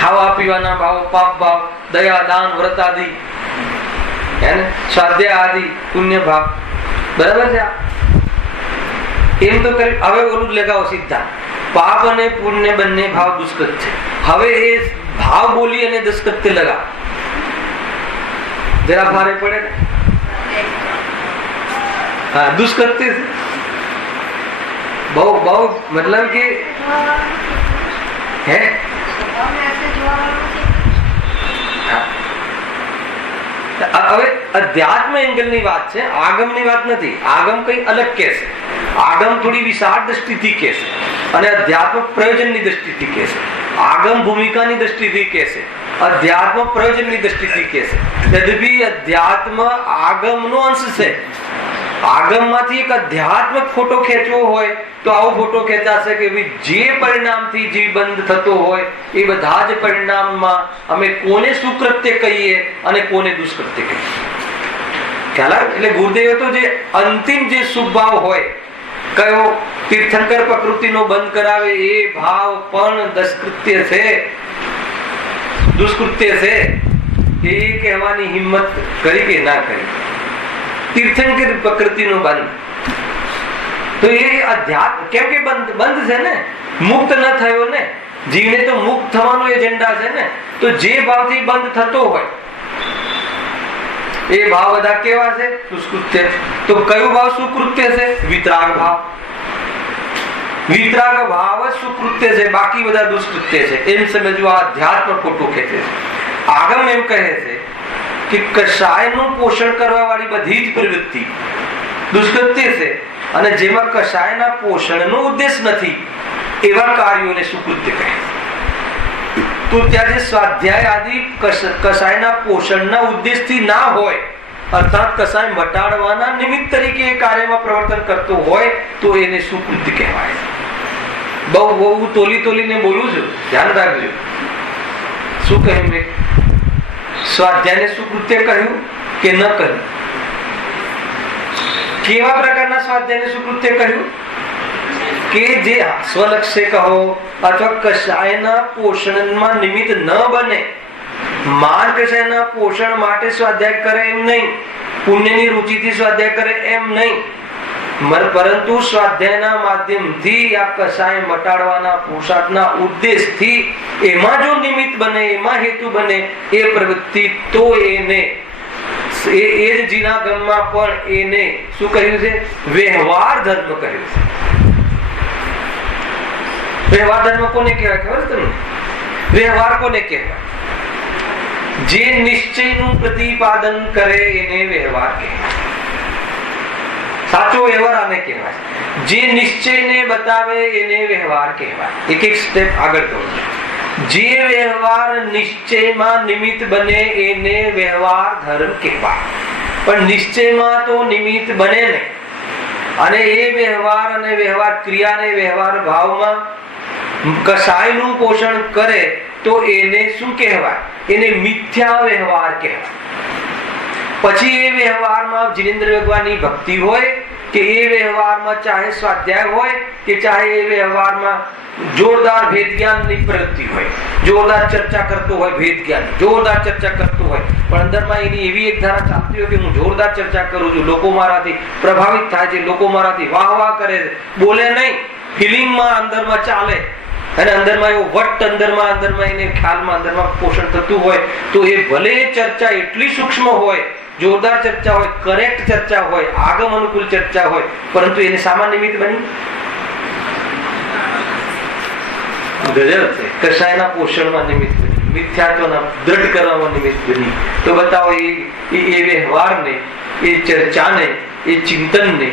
ખાવા પીવાના ભાવ પાપ ભાવ, દયા દાન વ્રત આદિ, સ્વાધ્યાય આદિ પુણ્ય ભાવ. બરાબર છે? એમ તો કરી હવે ઓલું લગાવો સીધા, પાપ અને પુણ્ય બંને ભાવ દુષ્કૃત છે. હવે એ ભાવ બોલી અને દુષ્કૃત્ય લગાવ, જરા ભારે પડે ને? હા, દુષ્કૃત્ય છે. બહુ મતલબ કે હે હવે અધ્યાત્મ એંગલની વાત છે, આગમની વાત નથી. આગમ કઈ અલગ કહેશે. આગમ થોડી વિશાળ દ્રષ્ટિથી કહેશે અને અધ્યાત્મ પ્રયોજનની દ્રષ્ટિથી કહેશે. આગમ ભૂમિકાની દ્રષ્ટિથી કહેશે, અધ્યાત્મ પ્રયોજનની દ્રષ્ટિથી કહેશે. યદ્યપિ અધ્યાત્મ આગમનો અંશ છે. આગમમાંથી એક અધ્યાત્મ ફોટો ખેંચવો હોય તો આવો ફોટો ખેંચાશે કે જે પરિણામથી જીવ બંધ થતો હોય એ બધા જ પરિણામમાં અમે કોને સુકૃત્ય કહીએ અને કોને દુષ્કૃત્ય કહીએ. ખ્યાલ આવે? એટલે ગુરુદેવે તો જે અંતિમ જે શુભ ભાવ હોય, કયો તીર્થંકર પ્રકૃતિનો બંધ કરાવે એ ભાવ પણ દુષ્કૃત્ય છે, દુષ્કૃત્ય છે એ કહેવાની હિંમત કરી કે ના કરી? તીર્થંકર પ્રકૃતિનો બંધ તો એ અધ્યાત્મ કેમ કે બંધ છે ને, મુક્ત ન થયો ને. જીવને તો મુક્ત થવાનો એજન્ડા છે ને. તો જે ભાવથી બંધ થતો હોય એ ભાવ બધા કેવા છે? દુષ્કૃત્ય. તો કયો ભાવ સુકૃત્ય છે? વિતરાગ ભાવ. વિતરાગ ભાવ જ સુકૃત્ય છે, બાકી બધા દુષ્કૃત્ય છે. એમ સમજવા અધ્યાત્મ ખોટું ખેંચે છે. આગમ એમ કહે છે કે કષાયનું પોષણ કરવા વાળી બધી જ પ્રવૃત્તિ દુષ્કૃત્ય છે અને જેમાં કષાયના પોષણનો ઉદ્દેશ નથી એવા કાર્યોને સુકૃત્ય કહે. તો ત્યાં જે સ્વાધ્યાય આદિ કષાયના પોષણના ઉદ્દેશથી ના હોય, અર્થાત કષાય મટાડવાના નિમિત્ત તરીકે એ કાર્યમાં પ્રવર્તન કરતો હોય તો એને સુકૃત્ય કહેવાય. બહુ તોલીને બોલું છું, ધ્યાન રાખજો. શું કહ્યું મેં? સ્વાધ્યાયને સુકૃત્ય કહ્યું કે ન કહ્યું? કેવા પ્રકારના સ્વાધ્યાયને સુકૃત્ય કહ્યું? કે જે સ્વલક્ષ્ય કહો અથવા કષાયના પોષણમાં નિમિત્ત ન બને, માન કષાયના પોષણ માટે સ્વાધ્યાય કરે એમ નહીં, પુણ્યની રુચિથી સ્વાધ્યાય કરે એમ નહીં, પરંતુ સ્વાધ્યાયના માધ્યમથી આ કષાય મટાડવાના પુરુષાર્થના ઉદ્દેશથી એમાં જો નિમિત્ત બને, એમાં હેતુ બને એ પ્રવૃત્તિ, તો એને એ જ જીના ગમમાં પણ એને શું કહ્યું છે? વ્યવહાર ધર્મ કહ્યું છે. વ્યવહાર ધર્મ કોને કહેવાય ખબર તમને? વ્યવહાર કોને કહેવાય? જે નિશ્ચયનું પ્રતિપાદન કરે એને વ્યવહાર કહેવાય. સાચો વ્યવહાર આને કહેવાય. જે નિશ્ચયને બતાવે એને વ્યવહાર કહેવાય. એક એક સ્ટેપ આગળ કહું. જે વ્યવહાર નિશ્ચયમાં નિમિત્ત બને એને વ્યવહાર ધર્મ કહેવાય. પણ નિશ્ચયમાં તો નિમિત્ત બને નહીં, અને એ વ્યવહાર અને વ્યવહાર ક્રિયાને વ્યવહાર ભાવમાં કસાયનું પોષણ કરે તો એને શું કહેવાય? એને મિથ્યા વ્યવહાર કહેવાય. પછી એ વ્યવહારમાં જીનેન્દ્ર ભગવાનની ભક્તિ હોય કે એ વ્યવહારમાં ચાહે સ્વાધ્યાય હોય કે ચાહે એ વ્યવહારમાં જોરદાર ભેદ જ્ઞાનની પ્રવૃત્તિ હોય, જોરદાર ચર્ચા કરતો હોય, ભેદ જ્ઞાન જોરદાર ચર્ચા કરતો હોય, પણ અંદરમાં એની એવી એક ધારા ચાલતી હોય કે હું જોરદાર ચર્ચા કરું છું, લોકો મારાથી પ્રભાવિત થાય છે, લોકો મારાથી વાહ વાહ કરે છે, બોલે નહીં, ફિલિંગમાં અંદરમાં ચાલે, અને અંદરમાં એવો વટ અંદરમાં એને ખ્યાલમાં અંદરમાં પોષણ થતું હોય, તો એ ભલે ચર્ચા એટલી સૂક્ષ્મ હોય, જોરદાર ચર્ચા હોય, કરેક્ટ ચર્ચા હોય, આગમ અનુકૂળ ચર્ચા હોય, પરંતુ એને સામાન્ય નિમિત્ત બની ગજબ છે. કશાયના પોષણમાં નિમિત્ત બની, મિથ્યાત્વના દ્રઢ કરવામાં નિમિત્ત બની. તો બતાવો એ વ્યવહારને, એ ચર્ચાને, એ ચિંતનને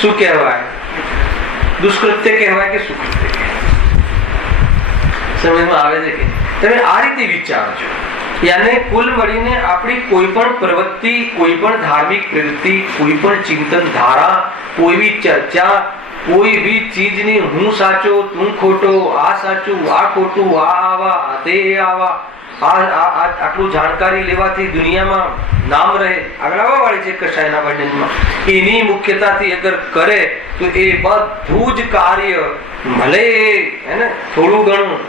શું કહેવાય? દુષ્કૃત્ય કહેવાય કે સુકૃત્ય કહેવાય? સમજમાં આવે છે કે તમે આ રીતે વિચારજો. યાને કુલ મળીને આપણી કોઈ પણ પ્રવૃત્તિ, કોઈ પણ ધાર્મિક પ્રવૃત્તિ, કોઈ પણ ચિંતન ધારા, કોઈ બી ચર્ચા, કોઈ બી ચીજની હું સાચો તું ખોટો, આ સાચું આ ખોટું, આ આવા તે આવા, આટલું જાણકારી લેવાથી દુનિયામાં નામ રહે, આગળ આવવા વાળી છે કશાયના વર્ણનમાં, એની મુખ્યતાથી અગર કરે તો એ બધું જ કાર્ય ભલે હે થોડું ઘણું,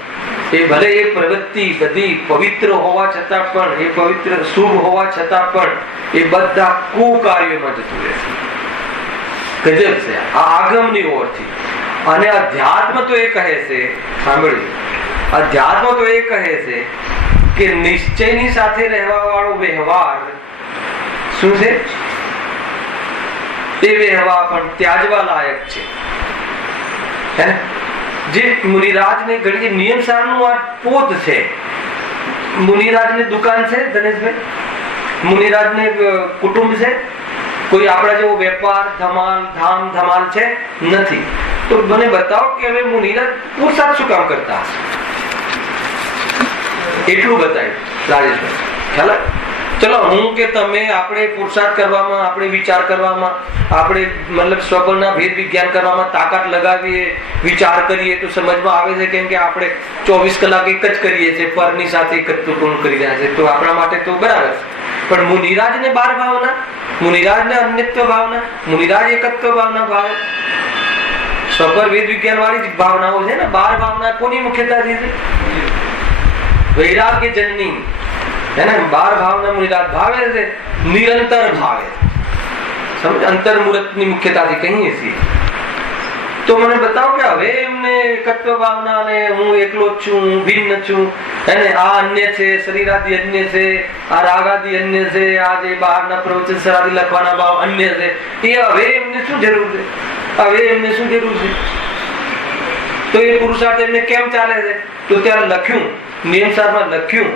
એ ભલે એ પ્રવૃત્તિ બધી પવિત્ર હોવા છતાં પણ, એ પવિત્ર શુભ હોવા છતાં પણ એ બધા કુકાર્યોમાં જતું રહે છે. ગજબ છે આ આગમની ઓરથી. અને અધ્યાત્મ તો એ કહે છે, સાંભળજો, અધ્યાત્મ તો એ કહે છે કે નિશ્ચયની સાથે રહેવા વાળો વ્યવહાર શું છે? એ વ્યવહાર પણ ત્યાજવા લાયક છે. જે મુનિરાજને ઘડી નિયમસારનું આ પોત છે. મુનિરાજની દુકાન છે ધનેશભાઈ, મુનિરાજને કુટુંબ છે, કોઈ આપણા જેવો વેપાર ધમાલ ધામ ધમાલ છે નથી. તો મને બતાવો કે હવે મુનિરાજ પુરુષાર્થ શું કામ કરતા હશે? એટલું બતાવ્યું રાજેશભાઈ. ખ્યાલ? ચલો હું કે તમે આપણે પુરુષાર્થ કરવામાં, આપણે વિચાર કરવામાં, આપણે મતલબ સ્વપ્નના ભેદ વિજ્ઞાન કરવામાં તાકાત લગાવીએ, વિચાર કરીએ તો સમજમાં આવે છે, કેમ કે આપણે 24 કલાક એક જ કરીએ છીએ, પરની સાથે એકત્વ પૂર્ણ કરી રહ્યા છે, તો આપણા માટે તો બરાબર છે. પણ મુનિરાજને બાર ભાવના, મુનિરાજને અન્યત્વ ભાવના, મુનિરાજ એકત્વ ભાવના ભાવે, સ્વપર વેદ વિજ્ઞાન વાળી ભાવનાઓ છે ને, બાર ભાવના કોની મુખ્યતાથી છે? વૈરાગ્ય જનની है ना, बार भावना मुनिराज भावे से निरंतर भावे, समझ अंतर मूर्तની મુખ્યતાથી કહીએ છીએ. તો મને બતાવો કે હવે એમને એકત્વ ભાવના ને હું એકલો જ છું, હું ભિન્ન છું, અને આ અન્ય છે, શરીરાદી અન્ય છે, આ રાગાદી અન્ય છે, આ જે બહારના પ્રવચન સરાદી લખવાના ભાવ અન્ય છે, એ હવે એમને શું જરૂર છે? હવે એમને શું જરૂર છે? તો એ પુરુષાર્થ એમને કેમ ચાલે છે? તો ત્યાં લખ્યું, નિયમસારમાં લખ્યું,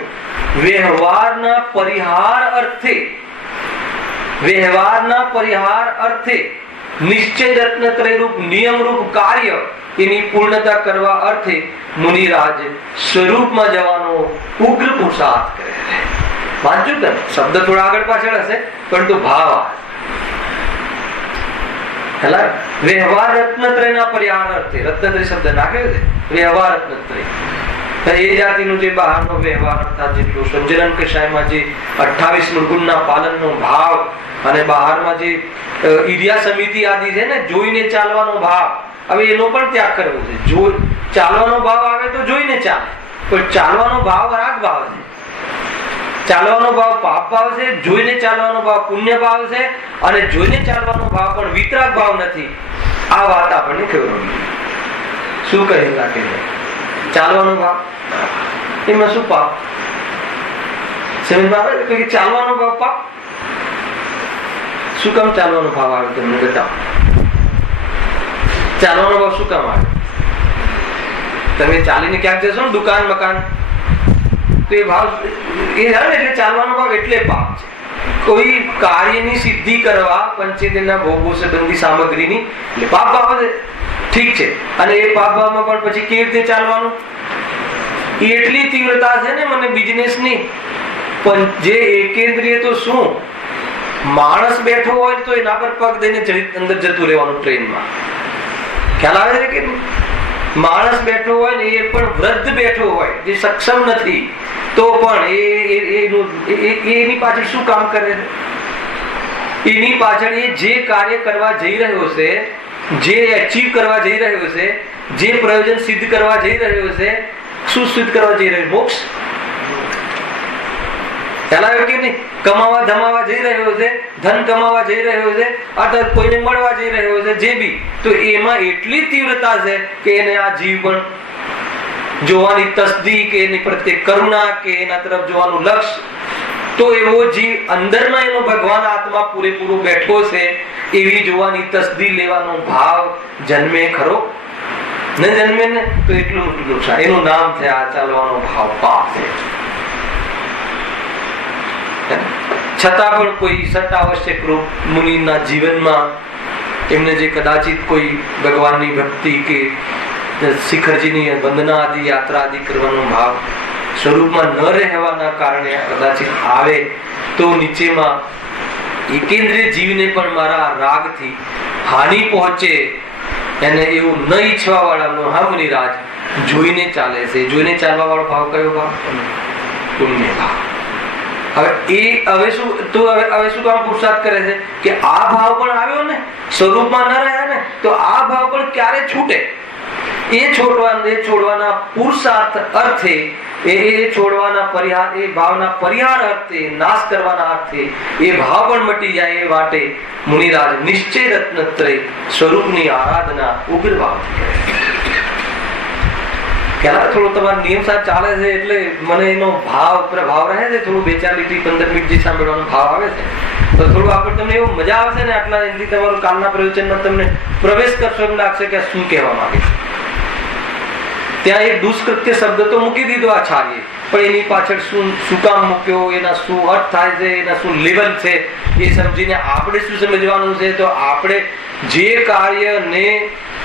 વ્યવહારના પરિહાર અર્થે નિશ્ચય રત્નત્રય રૂપ નિયમ રૂપ કાર્ય એની પૂર્ણતા કરવા અર્થે મુનિરાજ સ્વરૂપમાં જવાનો ઉગ્ર પુરુષાર્થ કરે છે. વાંચો તમે, શબ્દ થોડા આગળ પાછળ હશે પરંતુ ભાવ વ્યવહાર રત્નત્રયના પરિહાર અર્થે, રત્નત્રય શબ્દ નાખ્યો છે, વ્યવહાર રત્નત્રય એ જાતિનું જે બહારનો વ્યવહાર અર્થાત જેટલું સંજનન કશાયમાં જે 28 ગુણના પાલનનો ભાવ, અને બહારમાં જે ઈર્યા સમિતિ આદિ છે ને, જોઈને ચાલવાનો ભાવ, હવે એનો પણ ત્યાગ કરવો છે. જો ચાલવાનો ભાવ આવે તો જોઈને ચાલે, પણ ચાલવાનો ભાવ રાગ ભાવ છે, ચાલવાનો ભાવ પાપ ભાવ છે, જોઈને ચાલવાનો ભાવ પુણ્ય ભાવ છે, અને જોઈને ચાલવાનો ભાવ પણ વિતરાગ ભાવ નથી. આ વાત આપણને ખબર પડી. શું કહ્યું રાખે ચાલવાનો ભાવ, એમાં શું પાપ? સમજમાં આવે કે ચાલવાનો ભાવ પાપ? શું કામ ચાલવાનો ભાવ આવે તમને બતાવો. ચાલવાનો ભાવ શું કામ આવે? તમે ચાલીને ક્યાંક જશો ને દુકાન મકાન, તો એ ભાવ એ એટલે ચાલવાનો ભાવ એટલે પાપ છે. કોઈ કાર્યની સિદ્ધિ કરવા પંચેન્દ્રિયના ભોગો સંબંધી સામગ્રીની એટલે પાપ ભાવ છે. ઠીક છે. અને એ પાપ ભાવમાં પણ પછી કેવી રીતે ચાલવાનું? એટલી તીવ્રતા છે ને મને બિઝનેસની. પણ જે એકેન્દ્રિય તો શું, માણસ બેઠો હોય તો એના પર પગ દઈને અંદર જતું રહેવાનું ટ્રેનમાં. ખ્યાલ આવે છે કે માણસ બેઠો હોય ને એ પણ વૃદ્ધ બેઠો હોય જે સક્ષમ નથી તો પણ એની પાછળ શું કામ કરે છે? એની પાછળ એ જે કાર્ય કરવા જઈ રહ્યો છે, જે એચીવ કરવા જઈ રહ્યો છે, જે પ્રયોજન સિદ્ધ કરવા જઈ રહ્યો છે, શું સિદ્ધ કરવા જઈ રહ્યો? મોક્ષ. ખ્યાલ આવ્યો કે નહીં? કમાવા ધમાવા જઈ રહ્યો છે, ધન કમાવા જઈ રહ્યો છે, અથવા કોઈને મળવા જઈ રહ્યો છે, જે બી, તો એમાં એટલી તીવ્રતા છે કે એને આ જીવ પણ જોવાની તસ્દી કે એની પ્રત્યે કરુણા કે એના તરફ જોવાનું લક્ષ્ય, તો એવો જીવ અંદરમાં એનો ભગવાન આત્મા પૂરેપૂરો બેઠો છે એવી જોવાની તસ્દી લેવાનો ભાવ જન્મે ખરો? ન જન્મે ને તો એટલું મોટું નુકસાન. એનું નામ છે આ ચાલવાનો ભાવ પાપ છે. છતાં પણ કોઈ સટાવશ્યક રૂપ મુનિના જીવનમાં એમને જે કદાચિત કોઈ ભગવાનની ભક્તિ કે શિખરજીની વંદના આદિ યાત્રા આદિ કરવાનો ભાવ સ્વરૂપમાં ન રહેવાના કારણે કદાચિત આવે તો નીચેમાં એકેન્દ્રિય જીવને પણ મારા રાગથી હાનિ પહોંચે એને એવું ન ઈચ્છવા વાળાનો હા મુનિરાજ જોઈને ચાલે છે. જોઈને ચાલવા વાળો ભાવ કયો ભાવ? પુણ્ય ભાવ. હવે શું કામ પુરુષાર્થ કરે છે કે આ ભાવ પણ આવ્યો ને, સ્વરૂપમાં ન રહ્યા ને, તો આ ભાવ પણ ક્યારે છૂટે? એ છોડવાના પુરુષાર્થ અર્થે, એ છોડવાના પરિહાર, એ ભાવના પરિહાર અર્થે, નાશ કરવાના અર્થે એ ભાવ પણ મટી જાય એ વાટે મુનિરાજ નિશ્ચય રત્નત્રય સ્વરૂપની આરાધના ઉગ્ર ભાવથી કરે. ક્યારે થોડો તમારો નિયમ સાથ ચાલે છે એટલે મને એનો પ્રભાવ રહે છે. થોડું 2-4 લીટી 15 મિનિટ જે સાંભળવાનો ભાવ આવે છે તો થોડું આપણે તમને એવું મજા આવશે ને, આટલા એનાથી તમારું કાલના પ્રવચનમાં તમને પ્રવેશ કરશો એમ લાગશે કે શું કહેવા માંગે છે. ત્યાં એક દુષ્કૃત્ય શબ્દ તો મૂકી દીધો આચાર્ય, પણ એની પાછળ શું કામ મૂક્યો, એના શું અર્થ થાય છે, એના શું લેવલ છે એ સમજીને આપણે શું સમજવાનું છે. તો આપણે જે કાર્યને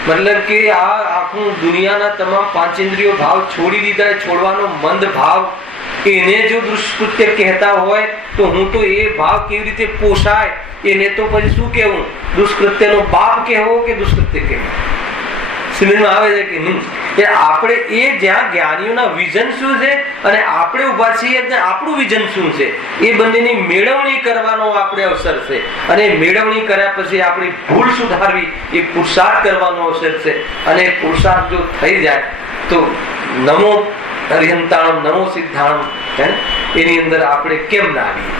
મતલબ કે આ આખું દુનિયાના તમામ પાંચેન્દ્રિયો ભાવ છોડી દીધા, છોડવાનો મંદ ભાવ, એને જો દુષ્કૃત્ય કહેતા હોય તો હું તો એ ભાવ કેવી રીતે પોષાય એને તો પછી શું કહેવું? દુષ્કૃત્યનો બાપ કહેવો કે દુષ્કૃત્ય કહેવું? સમજમાં આવે છે કે નહીં? કે આપણે એ જ્યાં જ્ઞાનીઓના વિઝન શું છે અને આપણે ઉભા છીએ આપણું વિઝન શું છે એ બંનેની મેળવણી કરવાનો આપણે અવસર છે. અને મેળવણી કર્યા પછી આપણી ભૂલ સુધારવી એ પુરુષાર્થ કરવાનો અવસર છે. અને પુરુષાર્થ જો થઈ જાય તો નમો હરિહંતાણમ નમો સિદ્ધાણમ એની અંદર આપણે કેમ ના આવીએ?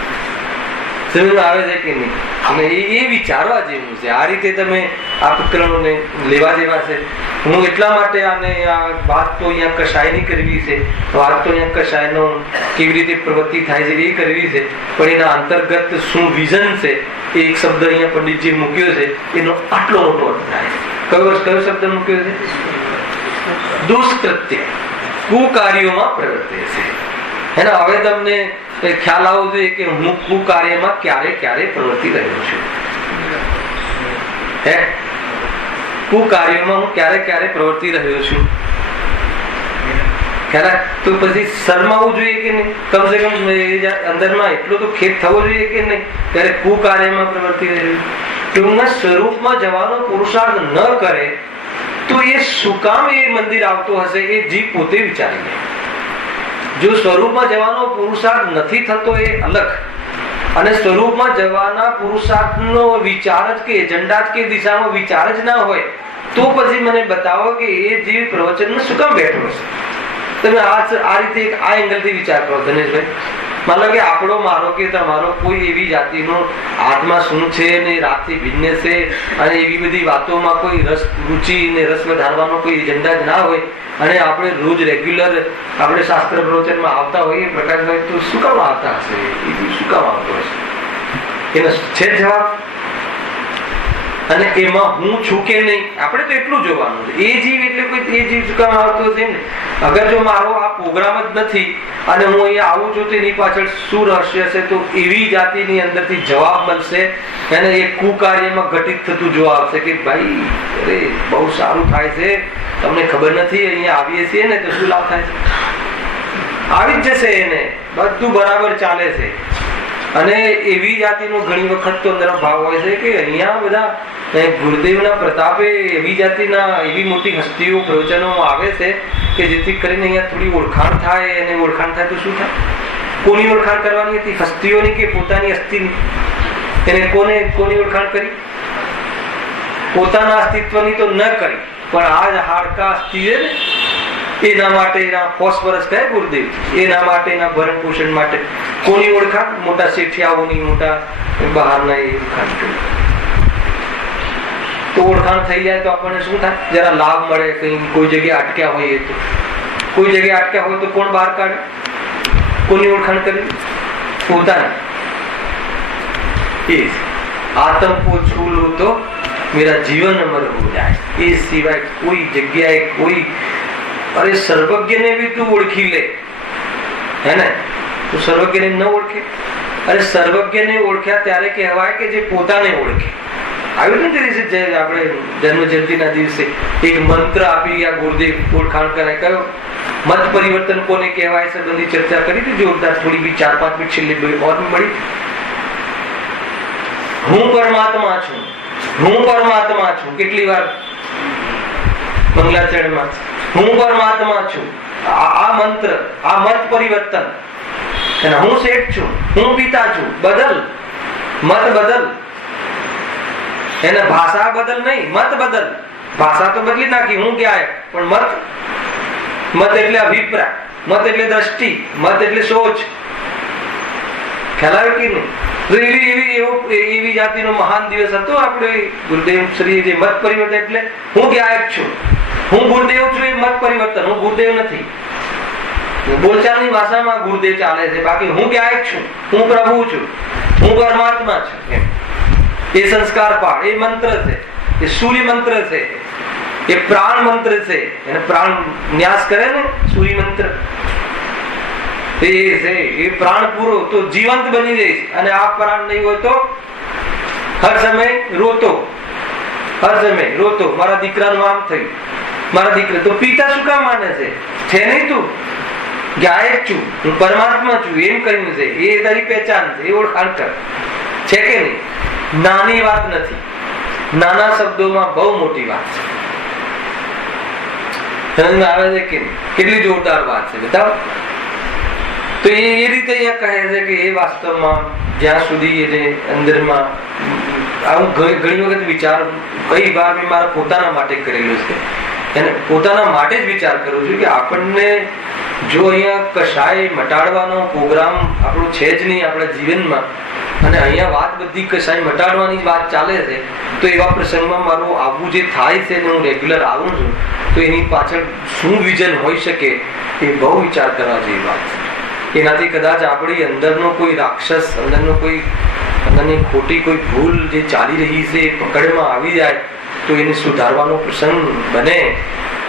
સમજમાં આવે છે કે નહીં? અને એ વિચારવા જેવું છે. આ રીતે તમે આ પ્રકરણોને લેવા જેવા છે. હું એટલા માટે આને આ વાત તો અહીંયા કશાયની કરવી છે, વાત તો અહીંયા કશાયનો કેવી રીતે પ્રવૃત્તિ થાય છે એ કરવી છે, પણ એના અંતર્ગત શું વિઝન છે એ એક શબ્દ અહીંયા પંડિતજી મૂક્યો છે, એનો આટલો મોટો અર્થ થાય છે. કયો શબ્દ મૂક્યો છે? દુષ્કૃત્ય, કુકાર્યોમાં પ્રવૃત્તિ છે. એના હવે તમને ખ્યાલ આવવો જોઈએ કે હું કુકાર્યમાં ક્યારે પ્રવૃત્તિ રહ્યો છું. કુકાર્યોમાં હું ક્યારે પ્રવૃત્તિ રહ્યો છું. તો પછી શરમાવું જોઈએ કે નહીં? કમસે કમ અંદરમાં એટલો તો ખેદ થવો જોઈએ કે નહીં? ત્યારે કુકાર્યમાં પ્રવૃત્તિ રહ્યો. ટૂંકના સ્વરૂપમાં જવાનો પુરુષાર્થ ન કરે તો એ શું કામ એ મંદિર આવતો હશે એ જીવ પોતે વિચારી લે. જો સ્વરૂપમાં જવાનો પુરુષાર્થ નથી થતો એ અલગ, અને સ્વરૂપમાં જવાના પુરુષાર્થનો વિચાર જ કે એજન્ડા જ કે દિશામાં વિચાર જ ના હોય તો પછી મને બતાવો કે એ જીવ પ્રવચનમાં શું કામ બેઠો છે? તમે આ રીતે આ એંગલથી વિચાર કરો ધનેશભાઈ. માનો કે આપણો મારો કે તમારો કોઈ એવી જાતિનો આત્મા શું છે ને રાતથી ભિન્ન છે અને એવી બધી વાતોમાં કોઈ રસ રુચિ ને રસ વધારવાનો કોઈ એજન્ડા જ ના હોય અને આપણે રોજ રેગ્યુલર આપણે શાસ્ત્ર પ્રવચનમાં આવતા હોઈએ પ્રકાશભાઈ, તો શું કામ આવતા હશે? એ શું કામ આવતો હશે? એનો છે જવાબ. અને એમાં હું છું કે નહીં, આપણે તો એટલું જોવાનું છે. એ જીવ એટલે કોઈ એ જીવ શું કામ આવતો છે ને? અગર જો મારો આ પ્રોગ્રામ જ નથી અને હું અહીંયા આવું છું તો એની પાછળ શું રહસ્ય છે, તો એવી જાતિની અંદરથી જવાબ મળશે અને એ કુકાર્યમાં ઘટિત થતું જોવા આવશે કે ભાઈ અરે બહુ સારું થાય છે, તમને ખબર નથી, અહીંયા આવીએ છીએ ને તો શું લાભ થાય છે? આવી જ જશે. એને બધું બરાબર ચાલે છે. અને એવી જાતિનો ઘણી વખત તો અંદર ભાવ હોય છે કે અહીંયા બધા ગુરુદેવના પ્રતાપે એવી જાતિના એવી મોટી હસ્તીઓ પ્રવચનો આવે છે કે જેથી કરીને અહીંયા થોડી ઓળખાણ થાય. અને ઓળખાણ થાય તો શું થાય? કોની ઓળખાણ કરવાની હતી? હસ્તીઓની કે પોતાની હસ્તીની? એને કોની ઓળખાણ કરી? પોતાના અસ્તિત્વની તો ન કરી, પણ આ જ હાડકા અસ્તિ છે ને એના માટે એના ફોસ્ફરસ કહે ગુરુદેવ, એના માટે એના ભરણ પોષણ માટે કોની ઓળખાણ? મોટા શેઠિયાઓની, મોટા બહારના એ ઓળખાણ કરી. તો ઓળખાણ થઈ જાય તો આપણને શું થાય? જરા લાભ મળે. કઈ કોઈ જગ્યાએ અટક્યા હોઈએ તો, કોઈ જગ્યાએ અટક્યા હોય તો કોણ બહાર કાઢે? કોની ઓળખાણ કરી? પોતાની. આતમ કો છૂ લો તો મેરા જીવન અમર હો જાય. એ સિવાય કોઈ જગ્યાએ કોઈ અરે સર્વજ્ઞને બી તું ઓળખી લે, હે ને? તું સર્વજ્ઞને ન ઓળખે? અરે સર્વજ્ઞને ઓળખ્યા ત્યારે કહેવાય કે જે પોતાને ઓળખે. આવ્યું ને તે દિવસે આપણે જન્મ જયંતિના દિવસે એક મંત્ર આપી ગયા ગુરુદેવ, ઓળખાણ કરાય. કયો મત પરિવર્તન કોને કહેવાય છે બધી ચર્ચા કરી હતી જોરદાર. થોડી બી 4-5 મિનિટ છેલ્લી ઓર મળી. હું પરમાત્મા છું, હું પરમાત્મા છું. કેટલી વાર મંગલાચરણમાં હું પરમાત્મા છું. આ મંત્ર, આ મત પરિવર્તન. અને હું શેઠ છું, હું પિતા છું. બદલ, મત બદલ. એને ભાષા બદલ નહીં, મત બદલ. ભાષા તો બદલી નાખી, હું ક્યાં, પણ મત એટલે અભિપ્રાય, મત એટલે દ્રષ્ટિ, મત એટલે સોચ. ખ્યાલ આવ્યો કે નહીં? એવી જાતિનો મહાન દિવસ હતો આપણે ગુરુદેવ શ્રી જે મત પરિવર્તન. એટલે હું ગાયક છું, હું ગુરુદેવ છું. એ મત પરિવર્તન. હું ગુરુદેવ નથી. બોલચાલની ભાષામાં ગુરુદેવ ચાલે છે, બાકી હું ગાયક છું, હું પ્રભુ છું, હું પરમાત્મા છું. એ સંસ્કાર પાઠ, એ મંત્ર છે, એ સૂર્ય મંત્ર છે, એ પ્રાણ મંત્ર છે. એને પ્રાણ ન્યાસ કરે ને સૂર્ય મંત્ર, એ પ્રાણ પૂરો તો જીવંત બની જઈશ. અને આ પ્રાણ નહીં હોય તો હર સમય રોતો, હર સમય રોતો. મારા દીકરાનું આમ થયું, મારા દીકરા. તો પિતા શું કામ માને છે નહીં? તું ગાયક છું, હું પરમાત્મા છું એમ કહ્યું છે. એ તારી પહેચાન છે, એ ઓળખાણ કર. છે કે નહીં? નાની વાત નથી. નાના શબ્દોમાં બહુ મોટી વાત છે. સમજ આવે છે કે કેટલી જોરદાર વાત છે? બતાવો. તો એ રીતે અહીંયા કહે છે કે એ વાસ્તવમાં જ્યાં સુધી એને અંદરમાં આવું ઘણી વખત વિચાર, કઈ વાર મેં મારા પોતાના માટે કરેલું છે, એને પોતાના માટે જ વિચાર કરું છું કે આપણને જો અહીંયા કશાય મટાડવાનો પ્રોગ્રામ આપણો છે જ નહીં આપણા જીવનમાં, અને અહીંયા વાત બધી કશાય મટાડવાની વાત ચાલે છે, તો એવા પ્રસંગમાં મારું આવવું જે થાય છે ને હું રેગ્યુલર આવું છું, તો એની પાછળ શું વિઝન હોઈ શકે એ બહુ વિચાર કરવા જેવી વાત છે. એનાથી કદાચ આપણી અંદરનો કોઈ રાક્ષસ, અંદરની ખોટી કોઈ ભૂલ જે ચાલી રહી છે એ પકડમાં આવી જાય તો એને સુધારવાનો પ્રસંગ બને.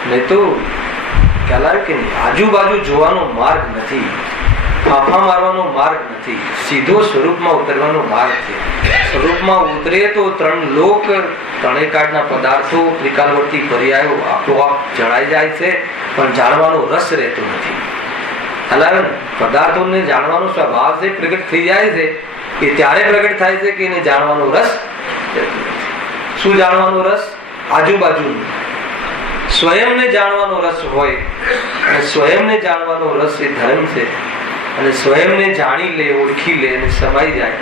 નહીં તો ખ્યાલ આવે કે આજુબાજુ જોવાનો માર્ગ નથી, ફાંફા મારવાનો માર્ગ નથી, સીધો સ્વરૂપમાં ઉતરવાનો માર્ગ છે. સ્વરૂપમાં ઉતરે તો 3 લોક, 3 કાળના પદાર્થો, ત્રિકાળવર્તી પર્યાયો આપોઆપ જણાઈ જાય છે, પણ જાણવાનો રસ રહેતો નથી. ખ્યાલ આવે ને? પદાર્થોને જાણવાનો સ્વભાવ છે, પ્રગટ થઈ જાય છે. એ ત્યારે પ્રગટ થાય છે કે એને જાણવાનો રસ. શું જાણવાનો રસ? આજુબાજુ સ્વયંને જાણવાનો રસ હોય, અને સ્વયંને જાણવાનો રસ એ ધર્મ છે. અને સ્વયંને જાણી લે, ઓળખી લે અને સમાઈ જાય.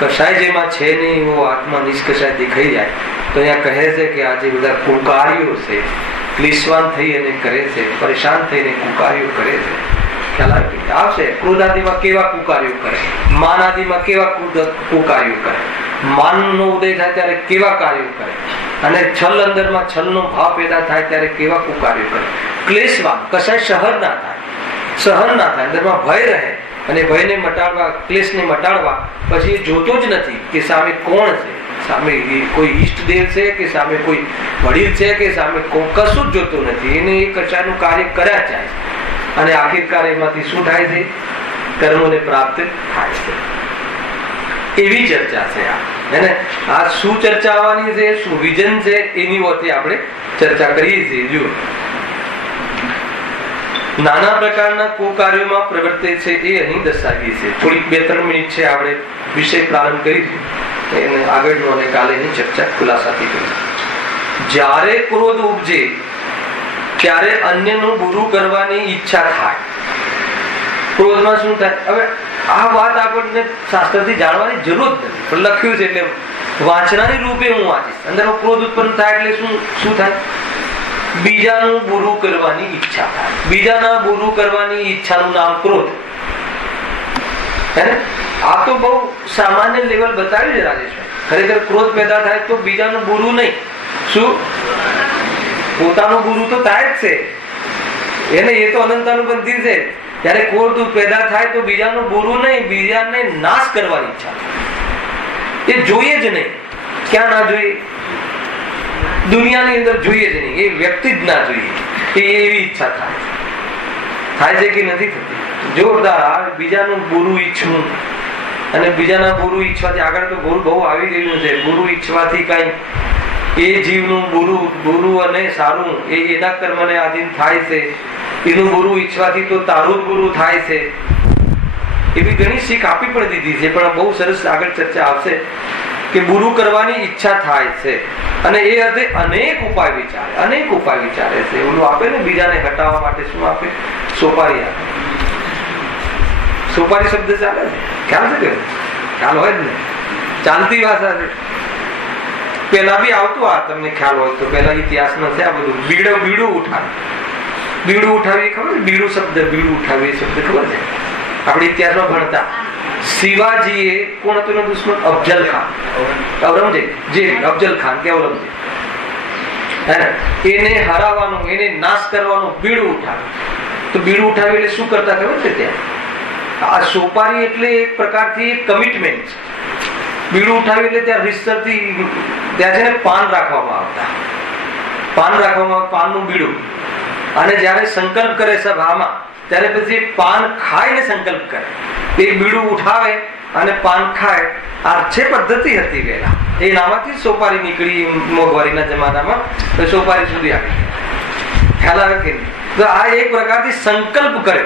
કશાય જેમાં છે નહીં એવો આત્મા નિષ્કશાય દેખાઈ જાય. તો અહીંયા કહે છે કે આજે બધા કુકાર્યો છે, ક્લિશ્વાન થઈ અને કરે છે, પરેશાન થઈને કુકાર્યો કરે છે. ખ્યાલ આવશે? ક્રોધાદિમાં કેવા કુકાર્યો કરે, માનાદિમાં કેવા કુકાર્યો કરે, માનનો ઉદય થાય ત્યારે કેવા કાર્યો કરે, અને છલ અંદરમાં છલનો ભાવ પેદા થાય ત્યારે કેવા કુકાર્યો કરે. ક્લેશવાન કશાય સહન ના થાય, અંદરમાં ભય રહે અને ભયને મટાડવા, ક્લેશને મટાડવા પછી એ જોતો જ નથી કે સામે કોણ છે, સામે કોઈ ઈષ્ટદેવ છે કે સામે કોઈ વડીલ છે કે સામે કશું જ જોતો નથી. એને એ કશાનું કાર્ય કર્યા જાય અને આખિરકાર એમાંથી શું થાય છે? કર્મોને પ્રાપ્ત થાય છે. એવી ચર્ચા છે આ. એને આ શું ચર્ચા આવવાની છે, શું વિઝન છે, એની વચ્ચે આપણે ચર્ચા કરીએ છીએ. જુઓ, નાના પ્રકારના કાર્યોમાં પ્રવર્તે છે એ અહીં દર્શાવીએ છીએ. થોડીક 2-3 મિનિટ છે, આપણે વિષય પ્રારંભ કરીશું. એને આગળનો અને કાલેની ચર્ચા ખુલાસાથી કરીશું. જ્યારે ક્રોધ ઉપજે ત્યારે અન્યનું બુરું કરવાની ઈચ્છા થાય. ક્રોધમાં શું થાય? હવે આ વાત આપણને શાસ્ત્રથી જાણવાની જરૂર જ નથી, પણ લખ્યું છે એટલે વાંચનાની રૂપે હું વાંચીશ. અંદરનો ક્રોધ ઉત્પન્ન થાય એટલે શું થાય? બીજાનું બુરું કરવાની ઈચ્છા થાય. બીજાના બુરું કરવાની ઈચ્છાનું નામ ક્રોધ. હે ને? આ તો બહુ સામાન્ય લેવલ બતાવ્યું છે રાજેશભાઈ. ખરેખર ક્રોધ પેદા થાય તો બીજાનું બુરું નહીં, શું પોતાનું બુરું તો થાય જ છે. એને એ તો અનંતાનુબંધી છે. ત્યારે ક્રોધ પેદા થાય તો બીજાનું બુરું નહીં, બીજાને નાશ કરવાની ઈચ્છા થાય. એ જોઈએ જ નહીં. ક્યાં ના જોઈએ? દુનિયાની અંદર જોઈએ જ નહીં. એ વ્યક્તિ જ ના જોઈએ. એવી ઈચ્છા થાય છે કે નથી થતી? જોરદાર. બીજાનું બુરું ઈચ્છવું અને બીજાના બુરું ઈચ્છવાથી આગળ તો ગુરુ બહુ આવી ગયું છે. બુરું ઈચ્છવાથી કઈ એ જીવનું બુરું અને સારું એ એના કર્મને આધીન થાય છે. એનું બુરું ઈચ્છવાથી તો તારું જ બુરું થાય છે. એવી ઘણી શીખ આપી પણ દીધી છે, પણ બહુ સરસ આગળ ચર્ચા આવશે કે બુરું કરવાની ઈચ્છા થાય છે અને એ અર્થે અનેક ઉપાય વિચારે છે. ઓલું આપે ને બીજાને હટાવવા માટે, શું આપે? સોપારી આપે. સોપારી શબ્દ ચાલે છે, ખ્યાલ છે કે? ખ્યાલ હોય જ ને, ચાલતી ભાષા છે. પેલા બી આવતું, આ તમને ખ્યાલ હોય તો પેલા ઇતિહાસમાં છે આ બધું. બીડું ઉઠાવી ખબર છે? બીડું ઉઠાવી શબ્દ ખબર છે? આપણે ઇતિહાસમાં ભણતા. શિવાજીએ કોણ હતું એનો દુશ્મન? અફજલ ખાન, અફજલ ખાન કે ઔરંગઝેબ. એને હરાવવાનું, એને નાશ કરવાનું બીડું ઉઠાવ્યું. તો બીડું ઉઠાવ્યું એટલે શું કરતા ખબર છે? ત્યાં આ સોપારી એટલે એક પ્રકારથી કમિટમેન્ટ. બીડું ઉઠાવ્યું એટલે ત્યાં રીતસરથી ત્યાં છે ને પાન રાખવામાં આવતા. પાનનું બીડું. અને જયારે સંકલ્પ કરે સભામાં ત્યારે પછી પાન ખાઈને સંકલ્પ કરે. એક બીડું ઉઠાવે અને પાન ખાય. આ છે પદ્ધતિ હતી પહેલા. એનામાંથી સોપારી નીકળી મોંઘવારીના જમાનામાં સોપારી સુધી આવી. ખ્યાલ આવે કે નહીં? તો આ એક પ્રકારથી સંકલ્પ કરે.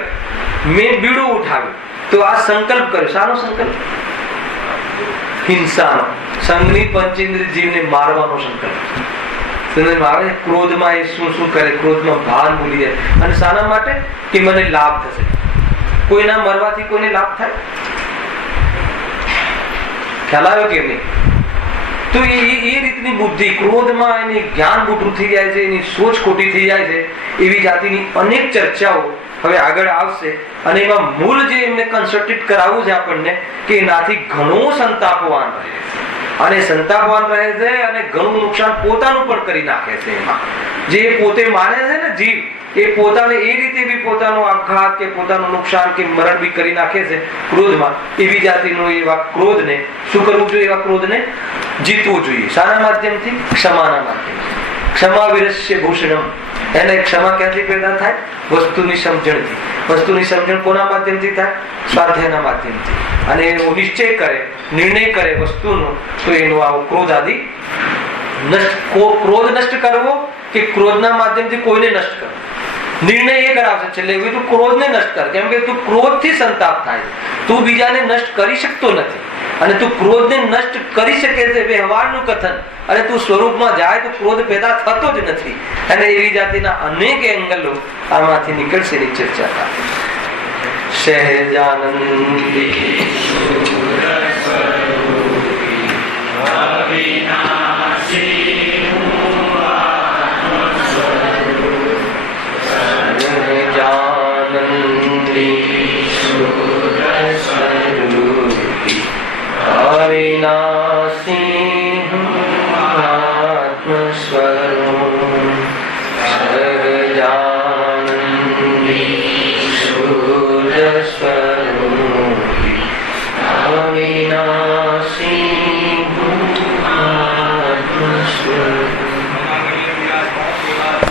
મેં બીડું ઉઠાવ્યું તો આ સંકલ્પ કર્યો. શાનો સંકલ્પ? હિંસાનો. સંઘની પંચેન્દ્રિય જીવને મારવાનો સંકલ્પ. ક્રોધમાં એ શું કરે? ક્રોધમાં ભાન ભૂલી જાય. અને શાના માટે? કે મને લાભ થશે. કોઈના મરવાથી કોઈને લાભ થાય? ખ્યાલ આવ્યો કે નહીં? તો એ રીતની બુદ્ધિ ક્રોધમાં એની જ્ઞાન બુટું થઈ જાય છે, એની સોચ ખોટી થઈ જાય છે. એવી જાતિની અનેક ચર્ચાઓ હવે આગળ આવશે. અને એમાં મૂળ જે એમને કન્સલ્ટેટ કરાવવું છે આપણને કે એનાથી ઘણો સંતાપવાન રહે છે. અને સંતાપવાન રહે છે અને ઘણું નુકસાન પોતાનું પણ કરી નાખે છે. એમાં જે પોતે માને છે ને જીવ, એ પોતાને એ રીતે બી પોતાનો આઘાત કે પોતાનું નુકસાન કે મરણ બી કરી નાખે છે ક્રોધમાં. એવી જાતિનો એવા ક્રોધને શું કરવું જોઈએ? એવા ક્રોધને જીતવું જોઈએ. શાના માધ્યમથી? ક્ષમાના માધ્યમથી. ક્ષમા વિરસ્ય ભૂષણમ. એને ક્ષમા ક્યાંથી પેદા થાય? વસ્તુની સમજણથી. વસ્તુની સમજણ કોના માધ્યમથી થાય? સ્વાધ્યાયના માધ્યમથી. અને એનો નિશ્ચય કરે, નિર્ણય કરે વસ્તુનો, તો એનો આવો ક્રોધ આદિ ક્રોધ નષ્ટ કરવો કે ક્રોધના માધ્યમથી કોઈને નષ્ટ કરવો. નિર્ણય એ કરાવશે છેલ્લે તું ક્રોધને નષ્ટ કર. કેમ કે તું ક્રોધથી સંતાપ થાય. તું બીજાને નષ્ટ કરી શકતો નથી અને તું ક્રોધને નષ્ટ કરી શકે છે વ્યવહારનું કથન. અને તું સ્વરૂપમાં જાય તો ક્રોધ પેદા થતો જ નથી. અને એવી જાતિના અનેક એંગલો આમાંથી નીકળશે. એની ચર્ચા થાય. સહેજાનંદી